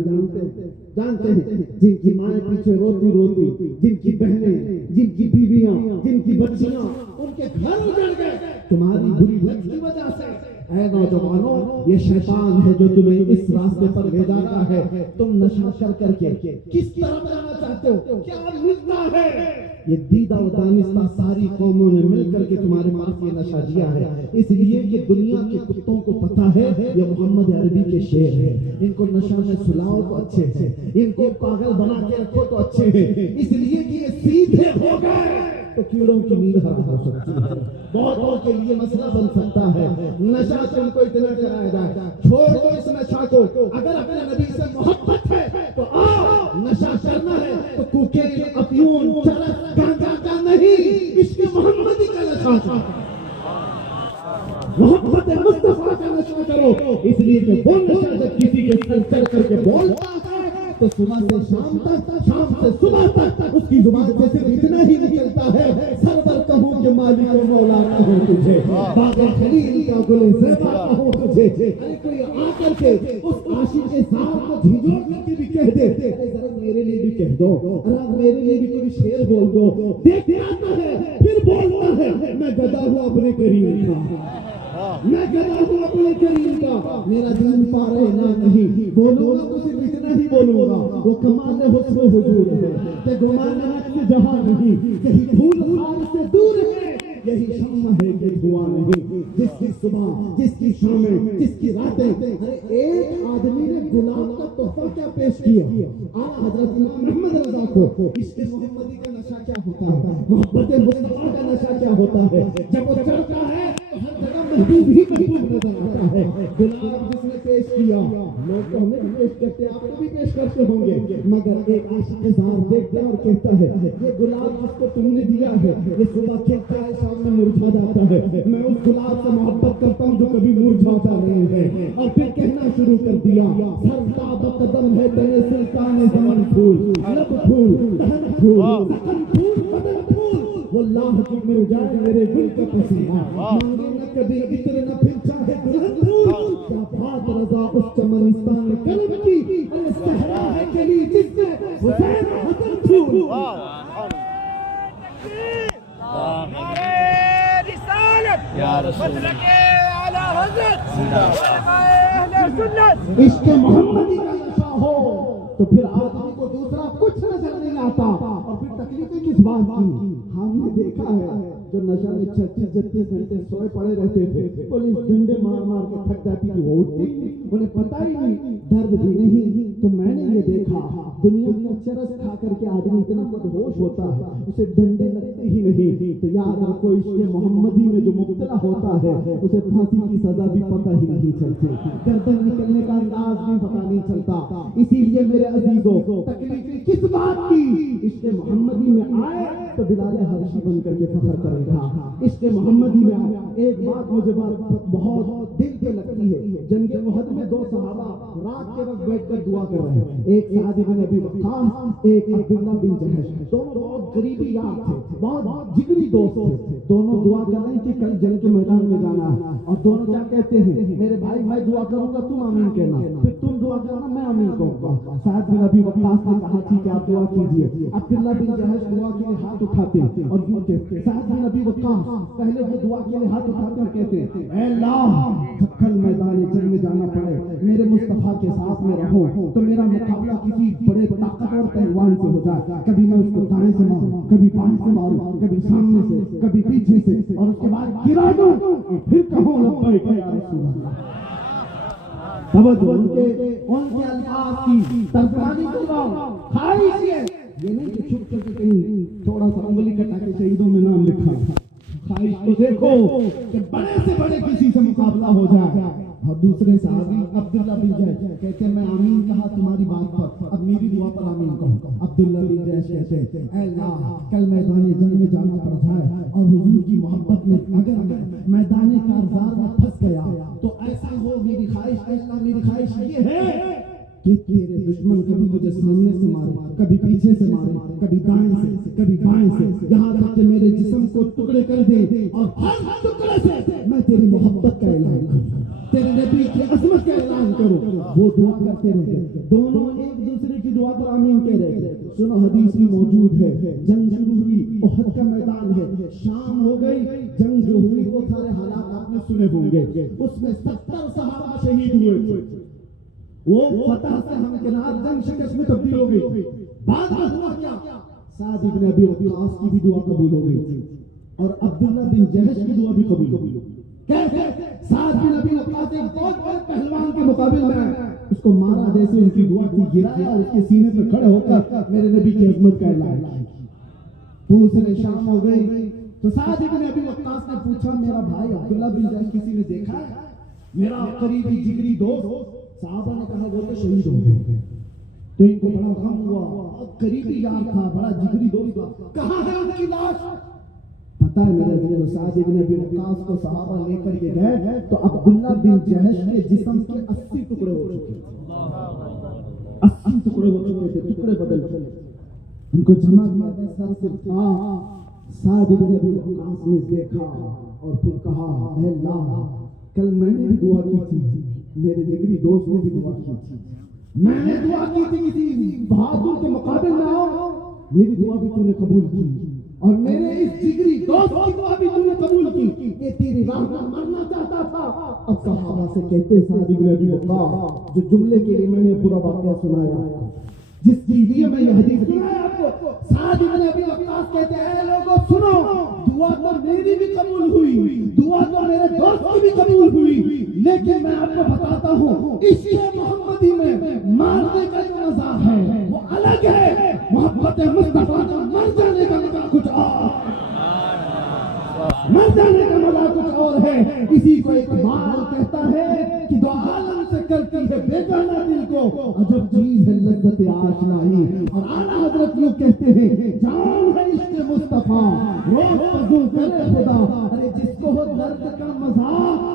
جانتے ہیں. جن کی مائیں پیچھے روتی روتی، جن کی بہنیں، جن کی بیویاں، جن کی بچیاں، ان کے گھر اجڑ گئے تمہاری بری لت کی وجہ سے. اے نوجوانوں، یہ شیطان ہے جو تمہیں اس راستے پر لے جا رہا ہے. تم نشہ کر کے کس طرف جانا چاہتے ہو؟ کیا ملتا ہے؟ یہ دیدہ و دانستہ ساری قوموں نے مل کر کے تمہارے پاس یہ نشہ دیا ہے، اس لیے کہ دنیا کے کتوں کو پتا ہے یہ محمد عربی کے شعر ہے. ان کو نشہ میں سلاؤ تو اچھے ہیں، ان کو پاگل بنا کے رکھو تو اچھے ہیں. اس لیے کہ یہ سیدھے ہو گئے تو کیڑوں کی نیند حرام ہو سکتی ہے، بہتوں کے لیے مسئلہ بن سکتا ہے. نشہ تم کو اتنا کرایا جائے، چھوڑ دو اس نشہ کو. اگر اپنے نبی سے محبت ہے تو آؤ. نشہ کرنا ہے تو کوکین، افیون، چرس، گانجا کا نہیں، عشق محمدی کا نشہ، محبت مصطفیٰ کا نشہ کرو. اس لیے کہ وہ نشہ جب کسی کے سر چڑھ کر کے بولتا ہے تو صبح سے شام تک، شام سے صبح تک اس کی زبان سے صرف اتنا ہی نکلتا ہے سرور کہوں کہ مالک و مولا کہوں تجھے، باغ خلیل کا گل زیبا کہوں تجھے. ارے کوئی آ کر کے اس عاشق کے ساتھ کو جھنجھوڑ کر کے بھی کہہ دے ذرا میرے لیے بھی کہہ دو، ذرا میرے لیے بھی کوئی شعر بول دو. دیکھ آتا ہے پھر بولتا ہے میں گدا ہوں اپنے کریم کا، میں گدا ہوں اپنے کریم کا. میرا دین پا رہے نہ نہیں بولوں گا تو صرف اتنا ہی بولوں گا. وہ کمال حسن و حضور ہے کہ گمان نقص جہاں نہیں، یہی پھول خار سے دور ہے، یہی شمع ہے کہ دھواں نہیں. جس کی صبح، جس کی شامیں، جس کی راتیں. ارے ایک آدمی نے گلاب کا تحفہ کیا پیش کیا اعلیٰ حضرت امام محمد رضا کو. عشق محمدی کا نشہ کیا ہوتا ہے؟ محبت مصطفیٰ کا نشہ کیا ہوتا ہے؟ جب وہ چڑھتا ہے تو ہر جگہ محبوب ہی محبوب نظر آتا ہے. گلاب جس نے پیش کیا، لوگ تو ہمیں بھی پیش کرتے، آپ کو بھی پیش کرتے ہوں گے، مگر ایک عاشق زار دیکھتا ہے اور کہتا ہے یہ گلاب جس کو تم نے دیا ہے یہ صبح کھلتا ہے شام میں مرجھا جاتا ہے. میں اس گلاب سے محبت کرتا ہوں جو کبھی مرجھاتا نہیں ہے. اور پھر کہنا شروع کر دیا سرتاب قدم ہے تیرے سلطان زمن پھول، لب پھول، دہن پھول، سخن پھول، بدن پھول. واللہ جو مل جائے میرے گل کا پسینہ، مانگے نہ کبھی عطر نہ پھر چاہے دلہن پھول. کیا بات رضا اس چمنستان کرم کی، اور صحرا ہے کلی جس سے حسین حسن پھول. عشق محمدی کا نشہ ہو تو پھر آدمی کو دوسرا کچھ نظر نہیں آتا. اور پھر تکلیفیں کس بات کی؟ ہم نے دیکھا ہے جو نشہ میں 36-36 گھنٹے سوئے پڑے رہتے تھے، پولیس ڈنڈے مار مار کے تھک جاتی تھی، وہ اٹھتی انہیں پتہ ہی نہیں، درد بھی نہیں. تو میں نے یہ دیکھا دنیا میں چرس کھا کر کے آدمی اتنا بدہوش ہوتا ہے اسے ڈنڈے لگتے ہی نہیں. تو یاد رکھو عشق محمدی میں جو مبتلا ہوتا ہے اسے پھانسی کی سزا بھی پتہ ہی نہیں چلتی، گردن نکلنے کا انداز بھی پتہ نہیں چلتا. اسی لیے میرے عزیزوں تکلیف کس بات کی؟ عشق محمدی میں آئے تو بلال حبشی بن کر کے فخر کرے گا. عشق محمدی میں آئے. ایک بات مجھے بہت دل پہ لگتی ہے، جنگ احد میں 2 صحابہ رات کے وقت بیٹھ کر دعا کر رہے ہیں، ایک سعد بن ابی وقاص، ایک عبداللہ بن جہش. دونوں بہت قریبی یار تھے، بہت جگری دوست تھے. دونوں دعا کر رہے ہیں کہ کل جنگ کے میدان میں جانا ہے. اور دونوں کیا کہتے ہیں؟ میرے بھائی میں دعا کروں گا تم آمین کہنا، پھر تم دعا کرنا میں آمین کہوں گا. سعد بن ابی وقاص نے کہا ٹھیک ہے آپ دعا کیجیے. عبداللہ بن جہش دعا کے لیے ہاتھ اٹھاتے اور یوں کہتے. سعد بن ابی وقاص پہلے وہ دعا کے لیے ہاتھ اٹھا کر کہتے اے اللہ تھکل میدان جنگ میں جانا پڑے میرے مصطفیٰ کے ساتھ میں رہو تو میرا مقابلہ کسی بڑے طاقتور پہلوان سے ہو جائے. کبھی میں اس کو دائیں سے ماروں کبھی بائیں سے ماروں کبھی سامنے سے کبھی پیچھے سے اور اس کے بعد گرا دوں اور پھر کہوں لبیک یا رسول اللہ. توجہ ان کے الفاظ کی ترجمانی کرواؤ. خواہش یہ نہیں کہ چھپ کر کے کہیں تھوڑا سا انگلی کٹا کے شہیدوں میں نام لکھا. خواہش تو دیکھو کہ بڑے سے بڑے کسی سے مقابلہ ہو جائے. اور دوسرے صحابی عبداللہ بن جہش کہتے ہیں میں آمین کہا تمہاری بات پر اب میری دعا پر آمین کہوں. عبداللہ بن جہش کہتے ہیں اے اللہ کل میدان جنگ میں جانا پڑ جائے اور حضور کی محبت میں اگر میں میدان کارزار میں پھنس گیا تو ایسا ہو میری خواہش اے اللہ میری خواہش یہ ہے کہ تیرے دشمن کبھی مجھے سامنے سے مارے کبھی پیچھے سے مارے کبھی دائیں سے کبھی بائیں سے یہاں تک کہ میرے جسم کو ٹکڑے کر دے اور ہر ٹکڑے سے میں تیری محبت کا اعلان کروں تیرے نبی کی عظمت کا اعلان کروں. وہ دعا کرتے رہے دونوں ایک دوسرے کی دعا پر آمین کہہ رہے. سنو حدیث میں موجود ہے جنگ شروع ہوئی احد کا میدان ہے شام ہو گئی جنگ جو ہوئی وہ سارے حالات آپ نے سنے ہوں گے. اس میں 70 صحابہ شہید ہوئے تھے. وہ فتح سے ہمکنار جنگ شکست میں تبدیل ہو گئی. بعد میں ہوا کیا سعد بن ابی وقاص کی بھی دعا قبول ہو گئی اور عبداللہ بن جہش کی دعا بھی قبول ہو گئی. کیسے سعد بن ابی وقاص ایک بہت بڑے پہلوان کے مقابل میں اس کو مارا جیسے ان کی دعا کی گرایا اور اس کے سینے پہ کھڑے ہو کر میرے نبی کی عظمت کا اعلان. دوسرے شام ہو گئی تو سعد بن ابی وقاص نے پوچھا میرا بھائی عبداللہ بن جہش کسی نے دیکھا ہے میرا قریبی جگری دوست. صحابہ نے کہا وہ تو شہید ہو گئے. تو ان کو بڑا غم ہوا بہت قریبی یار تھا بڑا جگری دوست تھا کہاں ہے ان کی لاش. پتہ ہے میرے جو سعد بن ابی وقاص کو صحابہ لے کر کے گئے تو عبداللہ بن جہش کے جسم کے 80 ٹکڑے ہو چکے تھے. 80 ٹکڑے ہو چکے تھے ٹکڑے بدل چلے. ان کو جمع کیا سر سے تھا. سعد بن ابی وقاص نے دیکھا اور پھر کہا اے اللہ کل میں نے بھی دعا کی تھی میرے جگری دوست نے بھی دعا کی تھی. میں نے دعا کی تھی کسی بہادر کے مقابل میں آؤ میری دعا بھی تو نے قبول کی اور میرے اس جگری دوست کی دعا بھی تو نے قبول کی. یہ تیری راہ میں مرنا چاہتا تھا. اب صحابہ سے کہتے سعد بن ابی وقاص جو جملے کے لیے میں نے پورا واقعہ سنایا جس کے لیے میں یہ حدیث سنایا آپ کو. سعد بن ابی وقاص کہتے ہیں اے لوگوں سنو دعا تو میری بھی قبول ہوئی دعا تو میرے دوست کی بھی قبول ہوئی لیکن میں آپ کو بتاتا ہوں عشق محمدی میں مارنے کا جو مزہ ہے وہ الگ ہے. محبت مصطفیٰ کا مر جانے کا مزہ کچھ اور مر جانے کا مزہ کچھ اور ہے. کسی کو اقبال کہتا ہے کہ دو عالم سے کرتی ہے بے جانا دل کو عجب چیز ہے لذت آشنائی. اور اعلیٰ حضرت لوگ کہتے ہیں جان ہے عشق مصطفیٰ روز وضو کرے خدا. ارے جس کو ہو درد کا مزہ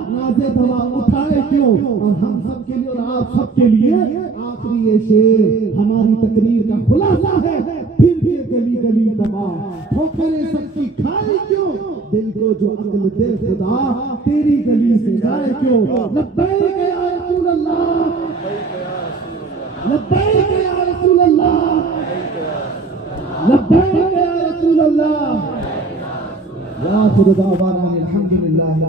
نازے دوا اٹھائے کیوں. اور ہم سب کے لیے اور آپ سب کے لیے آخری یہ شعر ہماری تقریر کا خلاصہ ہے. پھر بھی گلی گلی دبا ٹھوکریں سب کی کھائی کیوں. دل کو جو عقل دے خدا تیری گلی سے جائے کیوں. لبیک یا رسول اللہ لبیک یا رسول اللہ لبیک یا رسول اللہ. وآخر دعوانا الحمد للہ.